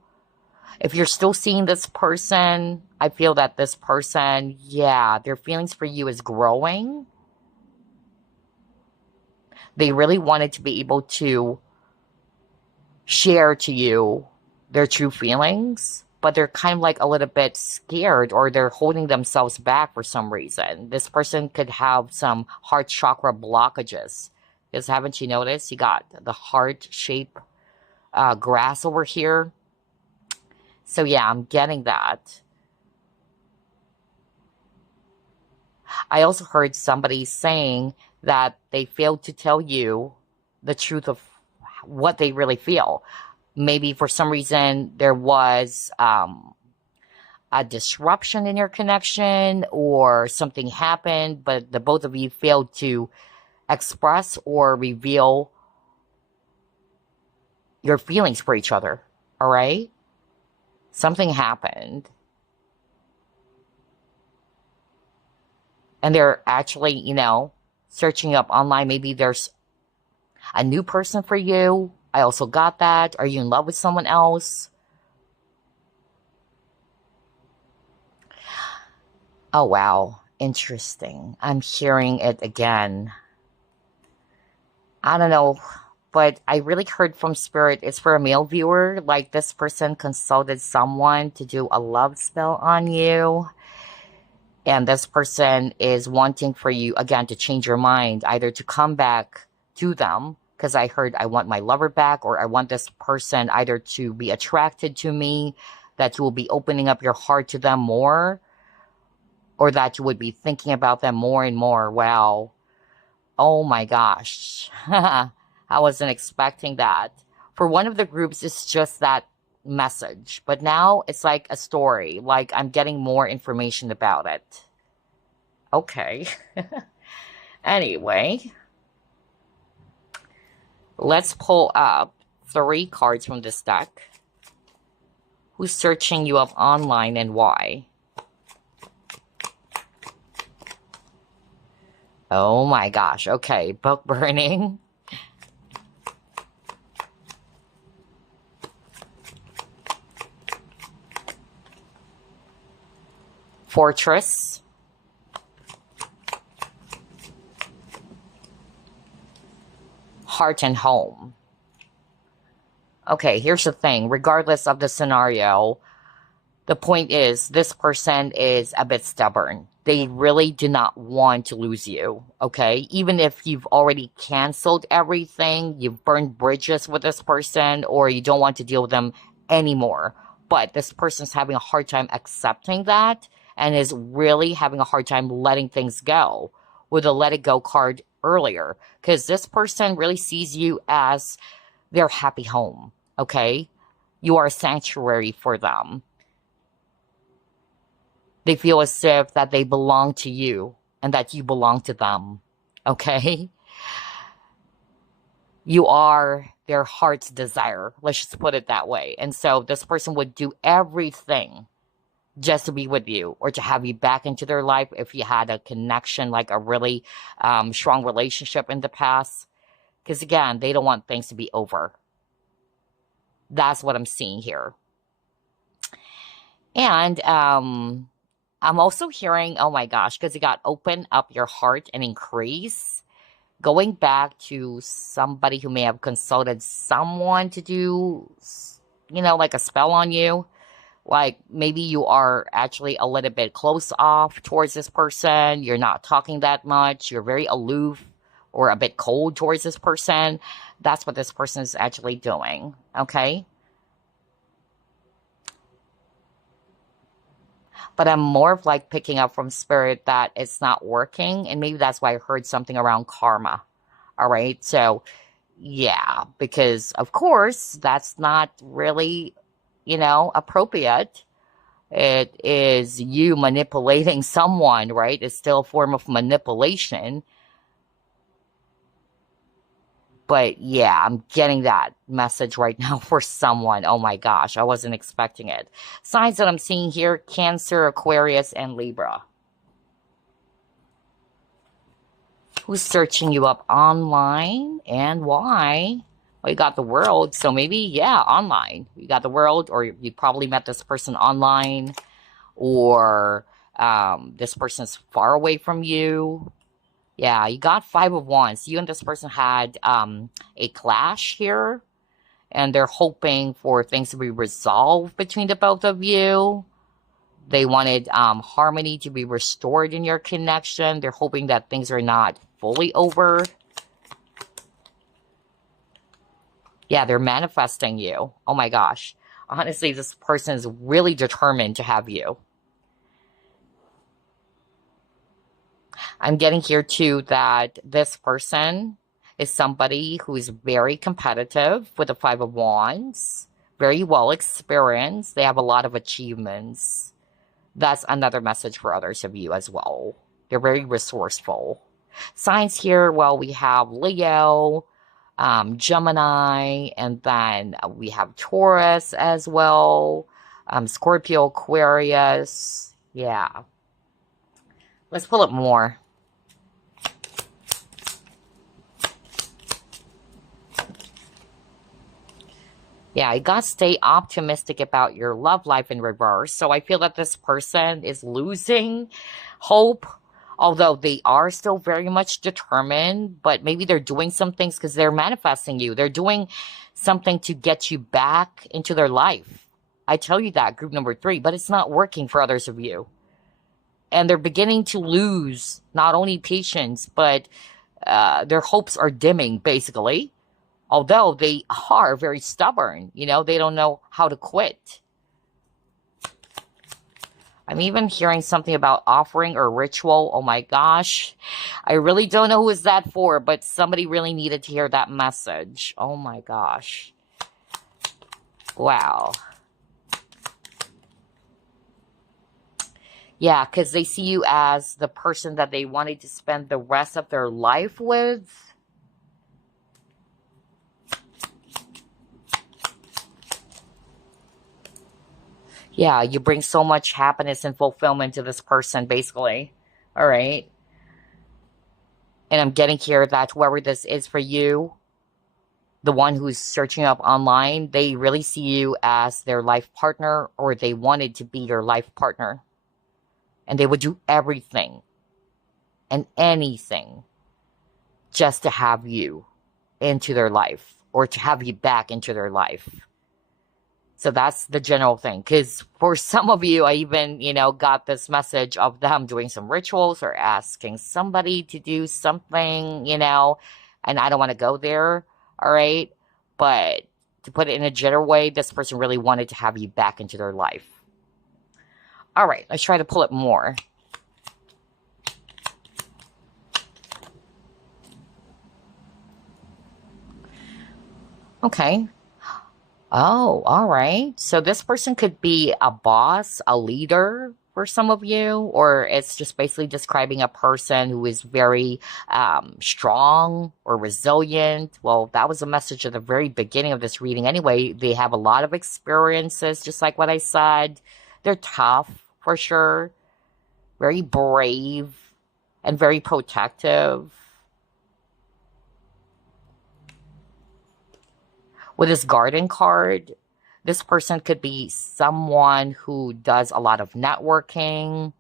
If you're still seeing this person, I feel that this person, yeah, their feelings for you is growing. They really wanted to be able to share to you their true feelings, but they're kind of like a little bit scared, or they're holding themselves back for some reason. This person could have some heart chakra blockages. Because haven't you noticed? You got the heart-shaped grass over here. So yeah, I'm getting that. I also heard somebody saying that they failed to tell you the truth of what they really feel. Maybe for some reason there was a disruption in your connection, or something happened, but the both of you failed to express or reveal your feelings for each other. All right? Something happened. And they're actually, you know, searching up online. Maybe there's a new person for you. I also got that. Are you in love with someone else? Oh, wow. Interesting. I'm hearing it again. I don't know, but I really heard from Spirit, it's for a male viewer. Like this person consulted someone to do a love spell on you. And this person is wanting for you, again, to change your mind, either to come back to them, because I heard I want my lover back, or I want this person either to be attracted to me, that you will be opening up your heart to them more, or that you would be thinking about them more and more. Wow. Oh my gosh. I wasn't expecting that. For one of the groups, it's just that message. But now it's like a story. Like I'm getting more information about it. Okay. Anyway, let's pull up 3 cards from this deck. Who's searching you up online and why? Oh my gosh. Okay. Book burning. Fortress. Heart and home. Okay, here's the thing. Regardless of the scenario, the point is this person is a bit stubborn. They really do not want to lose you, okay? Even if you've already canceled everything, you've burned bridges with this person, or you don't want to deal with them anymore. But this person's having a hard time accepting that, and is really having a hard time letting things go with a let it go card earlier. Because this person really sees you as their happy home, okay? You are a sanctuary for them. They feel as if that they belong to you and that you belong to them, okay? You are their heart's desire. Let's just put it that way. And so this person would do everything just to be with you, or to have you back into their life if you had a connection, like a really strong relationship in the past. Because again, they don't want things to be over. That's what I'm seeing here. And I'm also hearing, oh my gosh, because you got open up your heart and increase. Going back to somebody who may have consulted someone to do, you know, like a spell on you. Like maybe you are actually a little bit close off towards this person. You're not talking that much. You're very aloof or a bit cold towards this person. That's what this person is actually doing. Okay. But I'm more of like picking up from spirit that it's not working. And maybe that's why I heard something around karma. All right. So, yeah, because of course, that's not really, appropriate. It is you manipulating someone, right? It's still a form of manipulation. But yeah, I'm getting that message right now for someone. Oh my gosh, I wasn't expecting it. Signs that I'm seeing here, Cancer, Aquarius, and Libra. Who's searching you up online and why? Well, you got the world, so maybe, yeah, online. You got the world, or you probably met this person online, or this person's far away from you. Yeah, you got Five of Wands. You and this person had a clash here, and they're hoping for things to be resolved between the both of you. They wanted harmony to be restored in your connection. They're hoping that things are not fully over. Yeah, they're manifesting you. Oh my gosh. Honestly, this person is really determined to have you. I'm getting here too that this person is somebody who is very competitive with the Five of Wands, very well experienced. They have a lot of achievements. That's another message for others of you as well. They're very resourceful. Signs here, well, we have Leo, Gemini, and then we have Taurus as well, Scorpio, Aquarius. Yeah. Let's pull up more. Yeah, you gotta stay optimistic about your love life in reverse. So I feel that this person is losing hope, although they are still very much determined, but maybe they're doing some things because they're manifesting you. They're doing something to get you back into their life. I tell you that, group number 3, but it's not working for others of you. And they're beginning to lose not only patience, but their hopes are dimming, basically. Although they are very stubborn, they don't know how to quit. I'm even hearing something about offering or ritual. Oh my gosh. I really don't know who is that for, but somebody really needed to hear that message. Oh my gosh. Wow. Yeah, because they see you as the person that they wanted to spend the rest of their life with. Yeah, you bring so much happiness and fulfillment to this person, basically. All right. And I'm getting here that whoever this is for you, the one who's searching up online, they really see you as their life partner, or they wanted to be your life partner. And they would do everything and anything just to have you into their life, or to have you back into their life. So that's the general thing. Because for some of you, I even, got this message of them doing some rituals or asking somebody to do something, and I don't want to go there, all right? But to put it in a general way, this person really wanted to have you back into their life. All right, let's try to pull it more. Okay. Oh, all right. So this person could be a boss, a leader for some of you, or it's just basically describing a person who is very strong or resilient. Well, that was a message at the very beginning of this reading anyway. They have a lot of experiences, just like what I said. They're tough, for sure. Very brave and very protective. With this garden card, this person could be someone who does a lot of networking,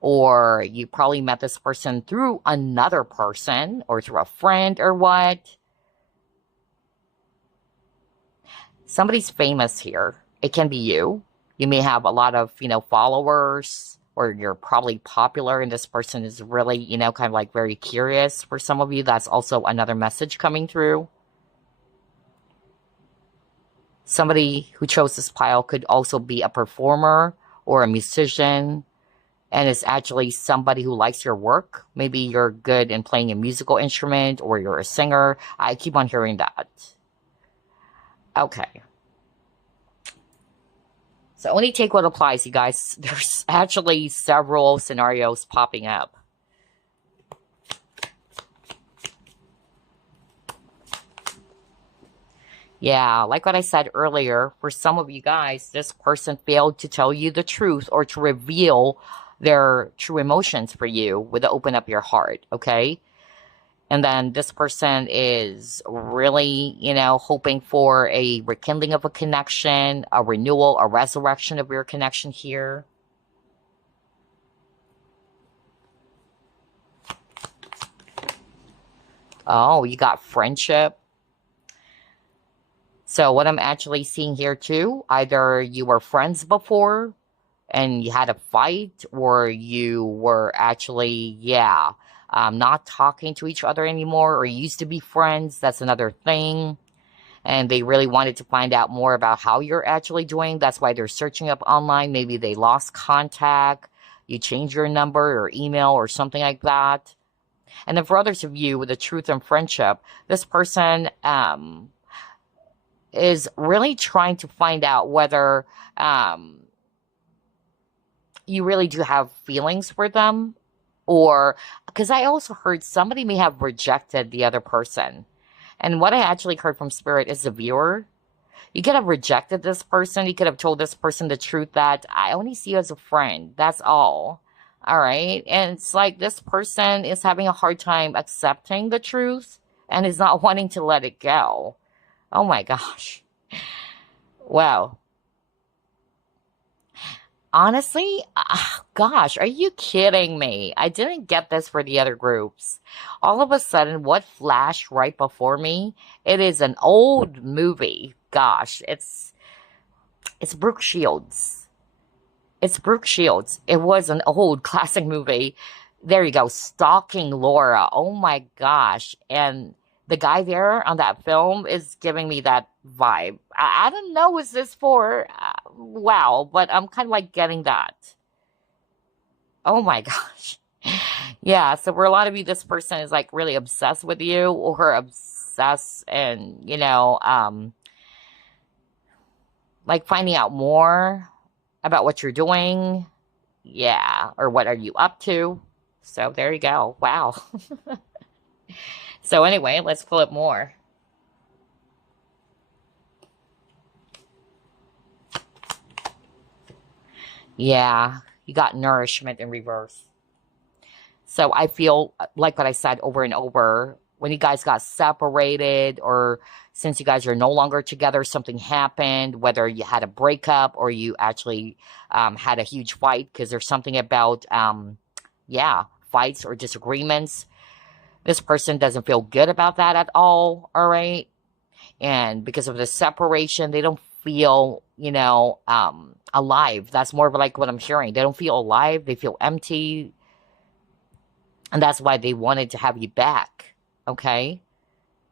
or you probably met this person through another person or through a friend or what. Somebody's famous here. It can be you. You may have a lot of, followers, or you're probably popular, and this person is really, kind of like very curious. For some of you, that's also another message coming through. Somebody who chose this pile could also be a performer or a musician, and it's actually somebody who likes your work. Maybe you're good in playing a musical instrument or you're a singer. I keep on hearing that. Okay. So only take what applies, you guys. There's actually several scenarios popping up. Yeah, like what I said earlier, for some of you guys, this person failed to tell you the truth or to reveal their true emotions for you with to open up your heart, okay? And then this person is really, hoping for a rekindling of a connection, a renewal, a resurrection of your connection here. Oh, you got friendship. So what I'm actually seeing here too, either you were friends before and you had a fight, or you were actually, not talking to each other anymore, or you used to be friends. That's another thing. And they really wanted to find out more about how you're actually doing. That's why they're searching up online. Maybe they lost contact. You change your number or email or something like that. And then for others of you with the truth and friendship, this person is really trying to find out whether you really do have feelings for them, or because I also heard somebody may have rejected the other person. And what I actually heard from Spirit is the viewer. You could have rejected this person. You could have told this person the truth that I only see you as a friend. That's all. All right. And it's like this person is having a hard time accepting the truth and is not wanting to let it go. Oh my gosh. Wow. Honestly, gosh, are you kidding me? I didn't get this for the other groups. All of a sudden, what flashed right before me? It is an old movie. Gosh, it's Brooke Shields. It's Brooke Shields. It was an old classic movie. There you go, Stalking Laura. Oh my gosh. And the guy there on that film is giving me that vibe. I don't know who's this for. Wow, but I'm kind of like getting that. Oh my gosh. Yeah, so for a lot of you, this person is like really obsessed with you, or obsessed and, like finding out more about what you're doing. Yeah, or what are you up to? So there you go. Wow. So anyway, let's pull it more. Yeah, you got nourishment in reverse. So I feel like what I said over and over, when you guys got separated, or since you guys are no longer together, something happened, whether you had a breakup or you actually had a huge fight, because there's something about, fights or disagreements. This person doesn't feel good about that at all right? And because of the separation, they don't feel, alive. That's more of like what I'm hearing. They don't feel alive. They feel empty. And that's why they wanted to have you back. Okay?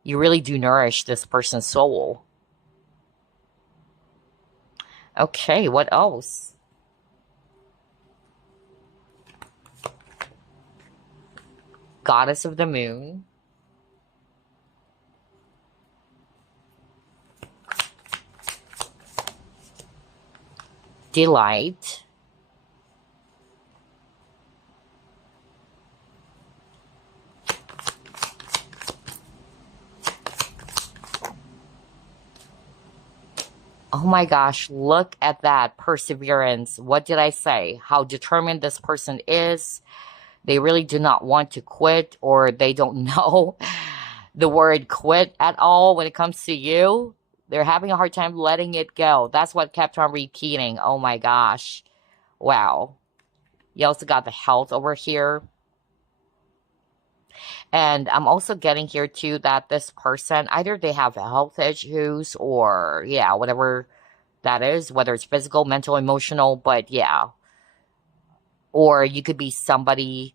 You really do nourish this person's soul. Okay, what else? Goddess of the Moon. Delight. Oh my gosh, look at that perseverance. What did I say? How determined this person is. They really do not want to quit, or they don't know the word quit at all when it comes to you. They're having a hard time letting it go. That's what kept on repeating. Oh my gosh. Wow. You also got the health over here. And I'm also getting here too that this person, either they have health issues or, whatever that is, whether it's physical, mental, emotional, but yeah. Or you could be somebody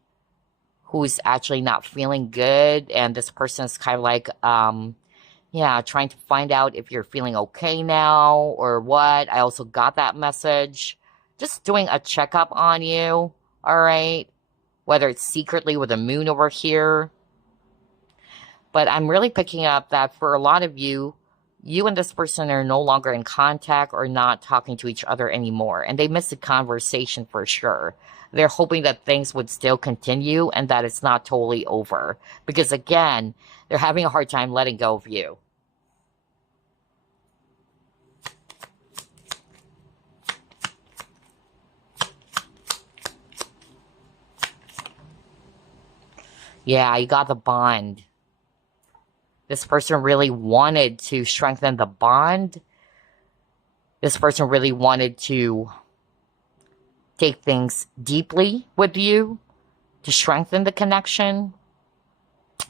who's actually not feeling good, and this person's kind of like, trying to find out if you're feeling okay now or what. I also got that message. Just doing a checkup on you. all right? Whether it's secretly with a moon over here. But I'm really picking up that for a lot of you, you and this person are no longer in contact or not talking to each other anymore. And they missed the conversation for sure. They're hoping that things would still continue and that it's not totally over. Because again, they're having a hard time letting go of you. Yeah, you got the bond. This person really wanted to strengthen the bond. This person really wanted to take things deeply with you to strengthen the connection.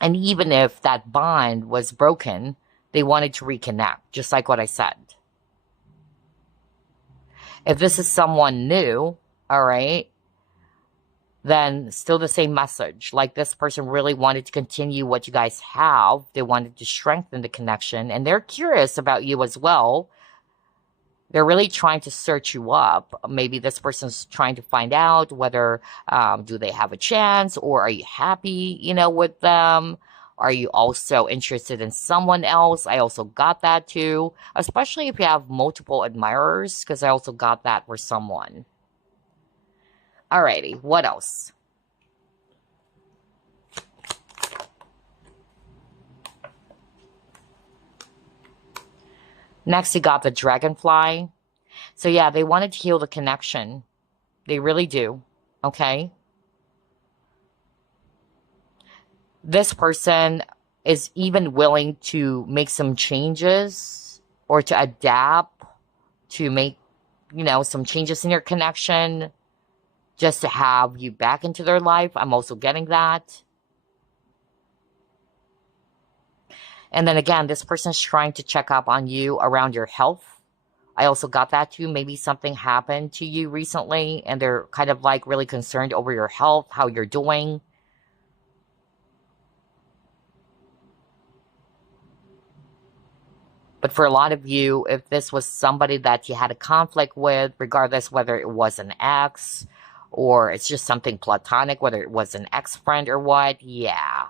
And even if that bond was broken, they wanted to reconnect, just like what I said. If this is someone new, all right, then still the same message. Like this person really wanted to continue what you guys have. They wanted to strengthen the connection. And they're curious about you as well. They're really trying to search you up. Maybe this person's trying to find out whether do they have a chance, or are you happy, with them? Are you also interested in someone else? I also got that too, especially if you have multiple admirers, because I also got that for someone. Alrighty, what else? Next, you got the dragonfly. So yeah, they wanted to heal the connection. They really do. Okay? This person is even willing to make some changes or to adapt, to make, some changes in your connection just to have you back into their life. I'm also getting that. And then again, this person's trying to check up on you around your health. I also got that too. Maybe something happened to you recently and they're kind of like really concerned over your health, how you're doing. But for a lot of you, if this was somebody that you had a conflict with, regardless whether it was an ex or it's just something platonic, whether it was an ex-friend or what, yeah.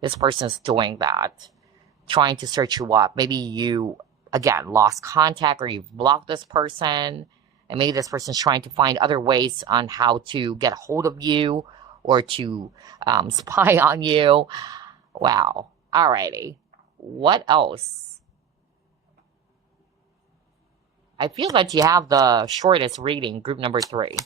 This person's doing that, trying to search you up. Maybe you, again, lost contact or you've blocked this person. And maybe this person's trying to find other ways on how to get a hold of you or to spy on you. Wow. Alrighty. What else? I feel that you have the shortest reading, group number 3.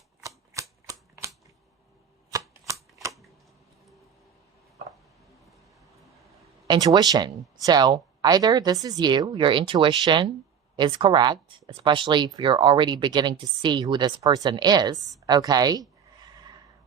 Intuition. So either this is you, your intuition is correct, especially if you're already beginning to see who this person is, okay?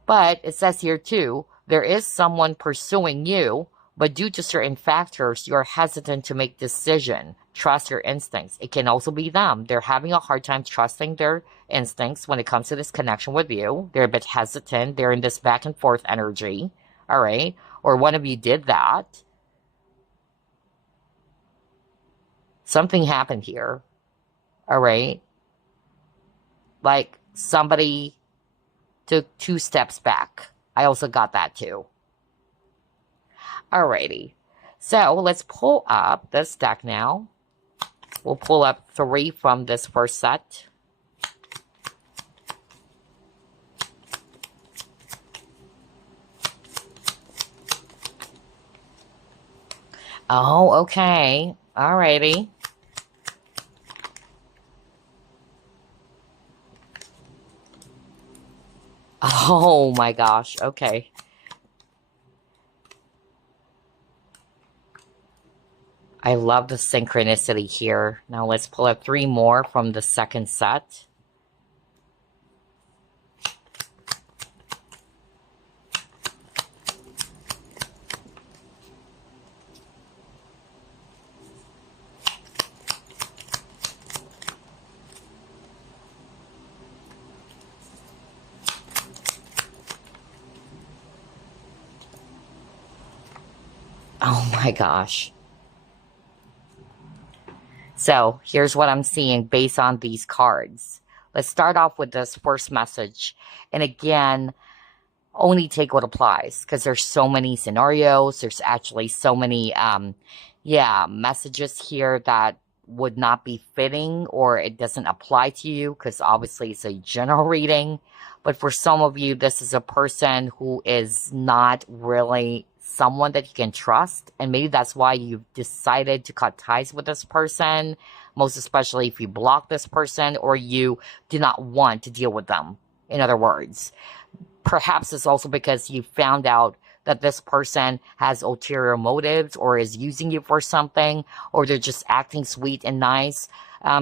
But it says here too, there is someone pursuing you, but due to certain factors, you're hesitant to make decision. Trust your instincts. It can also be them. They're having a hard time trusting their instincts when it comes to this connection with you. They're a bit hesitant. They're in this back and forth energy, all right? Or one of you did that. Something happened here, all right? Like somebody took 2 steps back. I also got that too. Alrighty, so let's pull up this deck now. We'll pull up 3 from this first set. Oh, okay. Alrighty. Oh my gosh, okay. I love the synchronicity here. Now let's pull up 3 more from the second set. Oh my gosh. So here's what I'm seeing based on these cards. Let's start off with this first message. And again, only take what applies because there's so many scenarios. There's actually so many, yeah, messages here that would not be fitting or it doesn't apply to you because obviously it's a general reading. But for some of you, this is a person who is not really someone that you can trust. And maybe that's why you've decided to cut ties with this person, most especially if you block this person or you do not want to deal with them. In other words, perhaps it's also because you found out that this person has ulterior motives or is using you for something, or they're just acting sweet and nice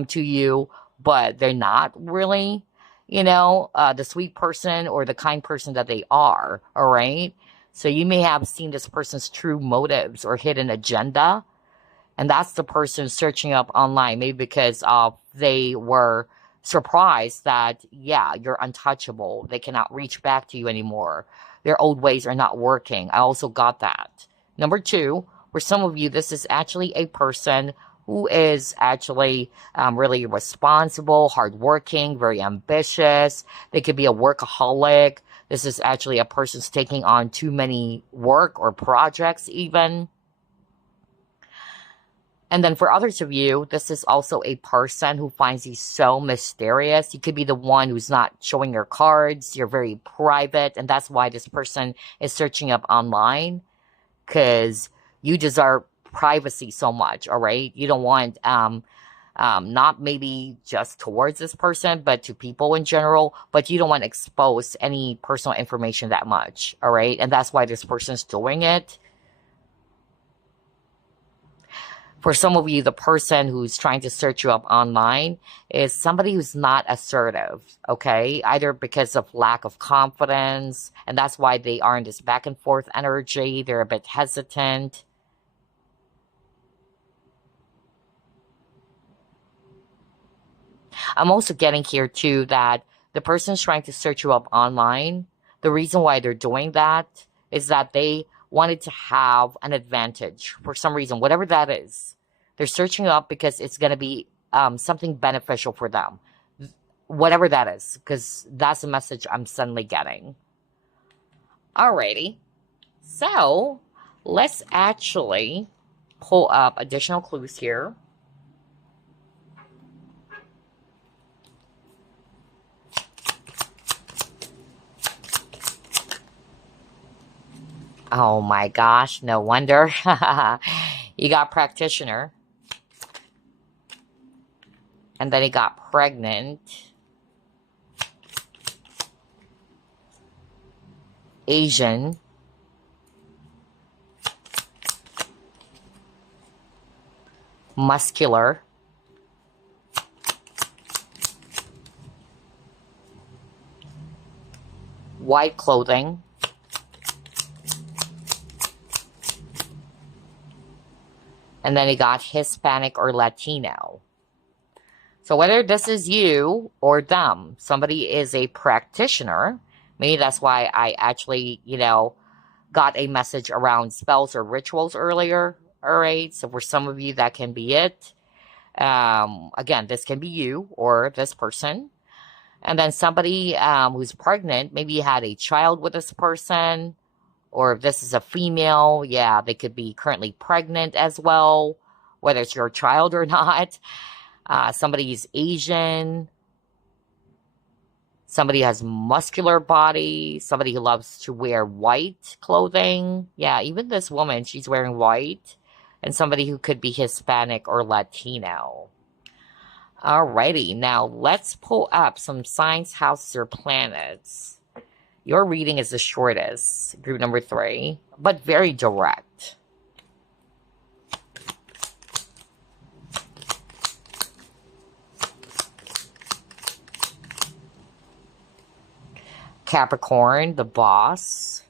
to you, but they're not really, the sweet person or the kind person that they are, all right? So you may have seen this person's true motives or hidden agenda, and that's the person searching up online, maybe because they were surprised that, yeah, you're untouchable. They cannot reach back to you anymore. Their old ways are not working. I also got that. Number two, for some of you, this is actually a person who is actually really responsible, hardworking, very ambitious. They could be a workaholic. This is actually a person who's taking on too many work or projects even. And then for others of you, this is also a person who finds you so mysterious. You could be the one who's not showing your cards. You're very private. And that's why this person is searching up online. Because you deserve privacy so much, all right? You don't want, not maybe just towards this person, but to people in general. But you don't want to expose any personal information that much, all right? And that's why this person's doing it. For some of you, the person who's trying to search you up online is somebody who's not assertive, okay? Either because of lack of confidence, and that's why they are in this back and forth energy. They're a bit hesitant. I'm also getting here, too, that the person's trying to search you up online. The reason why they're doing that is that they wanted to have an advantage for some reason, whatever that is. They're searching up because it's going to be something beneficial for them, whatever that is, because that's the message I'm suddenly getting. Alrighty, so let's actually pull up additional clues here. Oh my gosh, no wonder. You got practitioner. And then he got pregnant. Asian. Muscular. White clothing. And then he got Hispanic or Latino. So whether this is you or them, somebody is a practitioner. Maybe that's why I actually, got a message around spells or rituals earlier. All right. So for some of you, that can be it. Again, this can be you or this person. And then somebody who's pregnant, maybe you had a child with this person. Or if this is a female, yeah, they could be currently pregnant as well, whether it's your child or not. Somebody's Asian. Somebody has muscular body. Somebody who loves to wear white clothing. Yeah, even this woman, she's wearing white. And somebody who could be Hispanic or Latino. Alrighty, now let's pull up some signs, houses, or planets. Your reading is the shortest, group number 3, but very direct. Capricorn, the boss.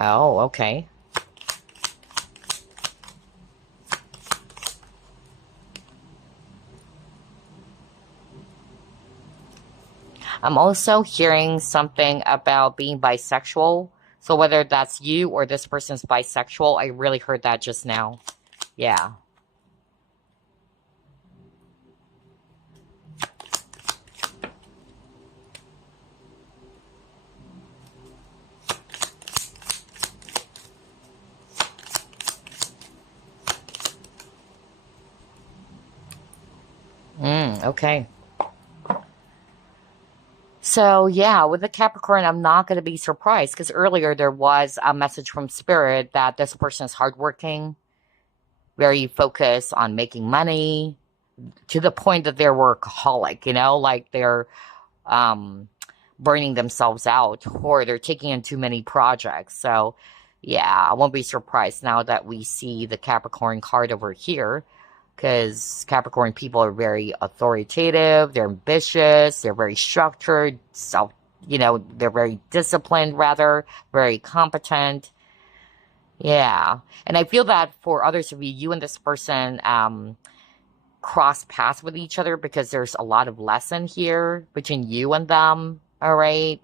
Oh, okay. I'm also hearing something about being bisexual. So whether that's you or this person's bisexual, I really heard that just now. Yeah. Okay. So, yeah, with the Capricorn, I'm not going to be surprised because earlier there was a message from Spirit that this person is hardworking, very focused on making money to the point that they're workaholic, like they're um, burning themselves out or they're taking in too many projects. So, yeah, I won't be surprised now that we see the Capricorn card over here because Capricorn people are very authoritative, they're ambitious, they're very structured, they're very disciplined, rather, very competent. Yeah. And I feel that for others of you, you and this person cross paths with each other because there's a lot of lesson here between you and them. All right.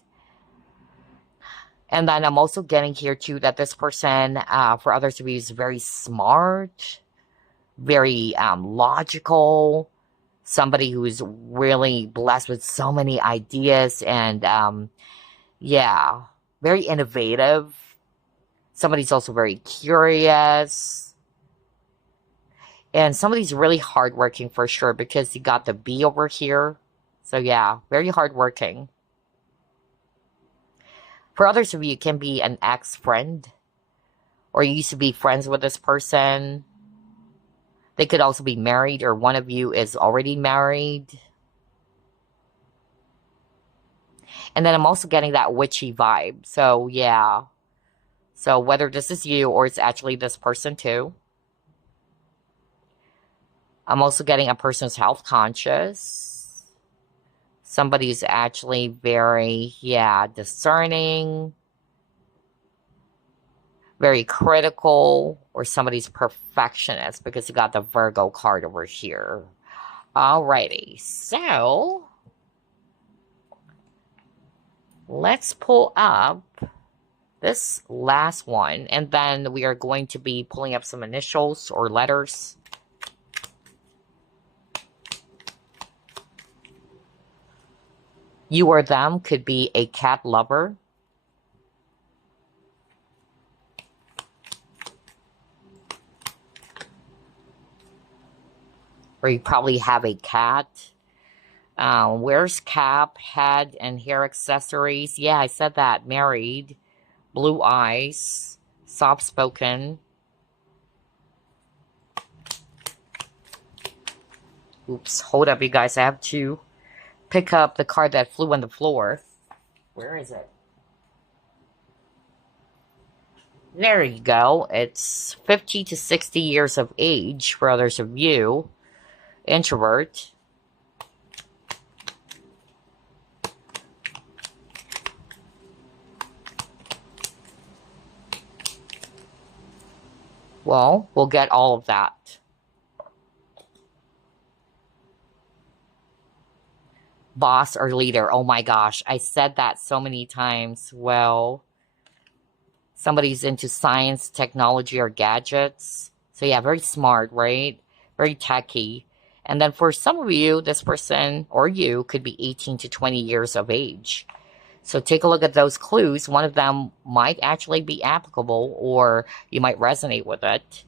And then I'm also getting here too that this person, for others of you, is very smart, very logical, somebody who's really blessed with so many ideas and, yeah, very innovative. Somebody's also very curious. And somebody's really hardworking for sure because you got the B over here. So yeah, very hardworking. For others of you, it can be an ex-friend. Or you used to be friends with this person. They could also be married or one of you is already married. And then I'm also getting that witchy vibe. So yeah. So whether this is you or it's actually this person too. I'm also getting a person's health conscious. Somebody's actually very, discerning, very critical, or somebody's perfectionist because you got the Virgo card over here. Alrighty, so let's pull up this last one, and then we are going to be pulling up some initials or letters. You or them could be a cat lover. Or you probably have a cat. Wears cap, head, and hair accessories. Yeah, I said that. Married. Blue eyes. Soft-spoken. Oops, hold up, you guys. I have to pick up the card that flew on the floor. Where is it? There you go. It's 50 to 60 years of age for others of you. Introvert. Well, we'll get all of that. Boss or leader. Oh my gosh, I said that so many times. Well, somebody's into science, technology, or gadgets. So yeah, very smart, right? Very techy. And then for some of you, this person or you could be 18 to 20 years of age. So take a look at those clues. One of them might actually be applicable or you might resonate with it.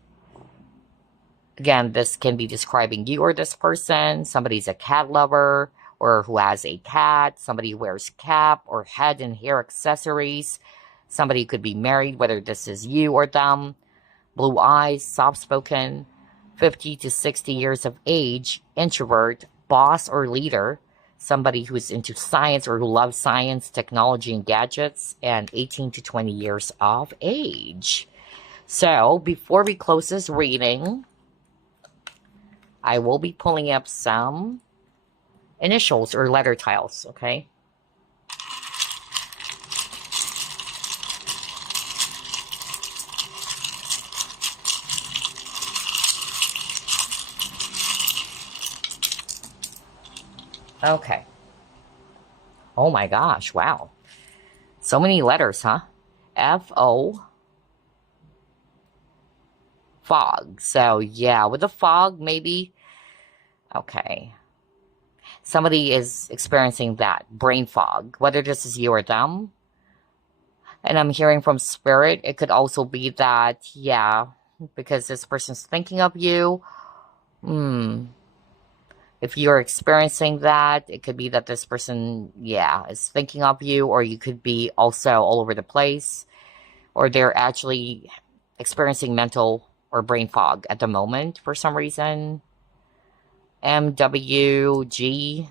Again, this can be describing you or this person. Somebody's a cat lover or who has a cat. Somebody who wears cap or head and hair accessories. Somebody could be married, whether this is you or them. Blue eyes, soft-spoken, 50 to 60 years of age, introvert, boss or leader. Somebody who's into science or who loves science, technology, and gadgets, and 18 to 20 years of age. So, before we close this reading, I will be pulling up some initials or letter tiles, okay? Okay. Oh my gosh, wow. So many letters, huh? F-O. Fog. So, yeah, with the fog, maybe. Okay. Somebody is experiencing that brain fog, whether this is you or them. And I'm hearing from spirit, it could also be that, yeah, because this person's thinking of you. It If you're experiencing that, it could be that this person, yeah, is thinking of you, or you could be also all over the place, or they're actually experiencing mental or brain fog at the moment for some reason. MWG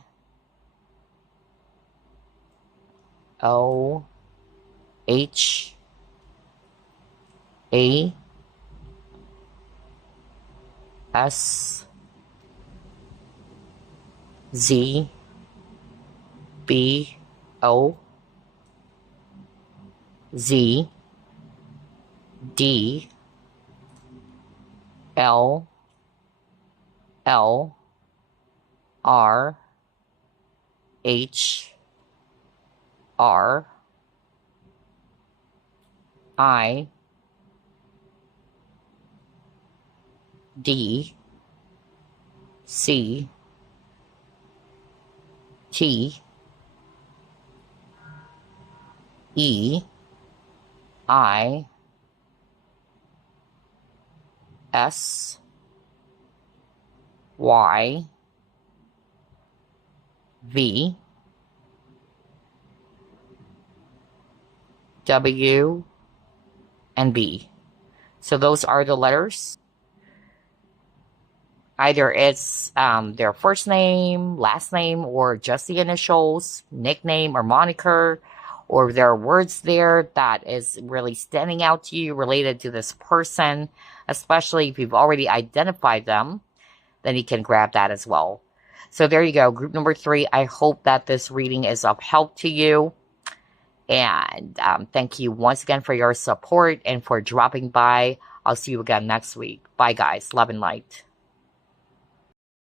and B. So those are the letters. Either it's their first name, last name, or just the initials, nickname or moniker, or there are words there that is really standing out to you related to this person, especially if you've already identified them, then you can grab that as well. So there you go, group number 3. I hope that this reading is of help to you. And thank you once again for your support and for dropping by. I'll see you again next week. Bye, guys. Love and light.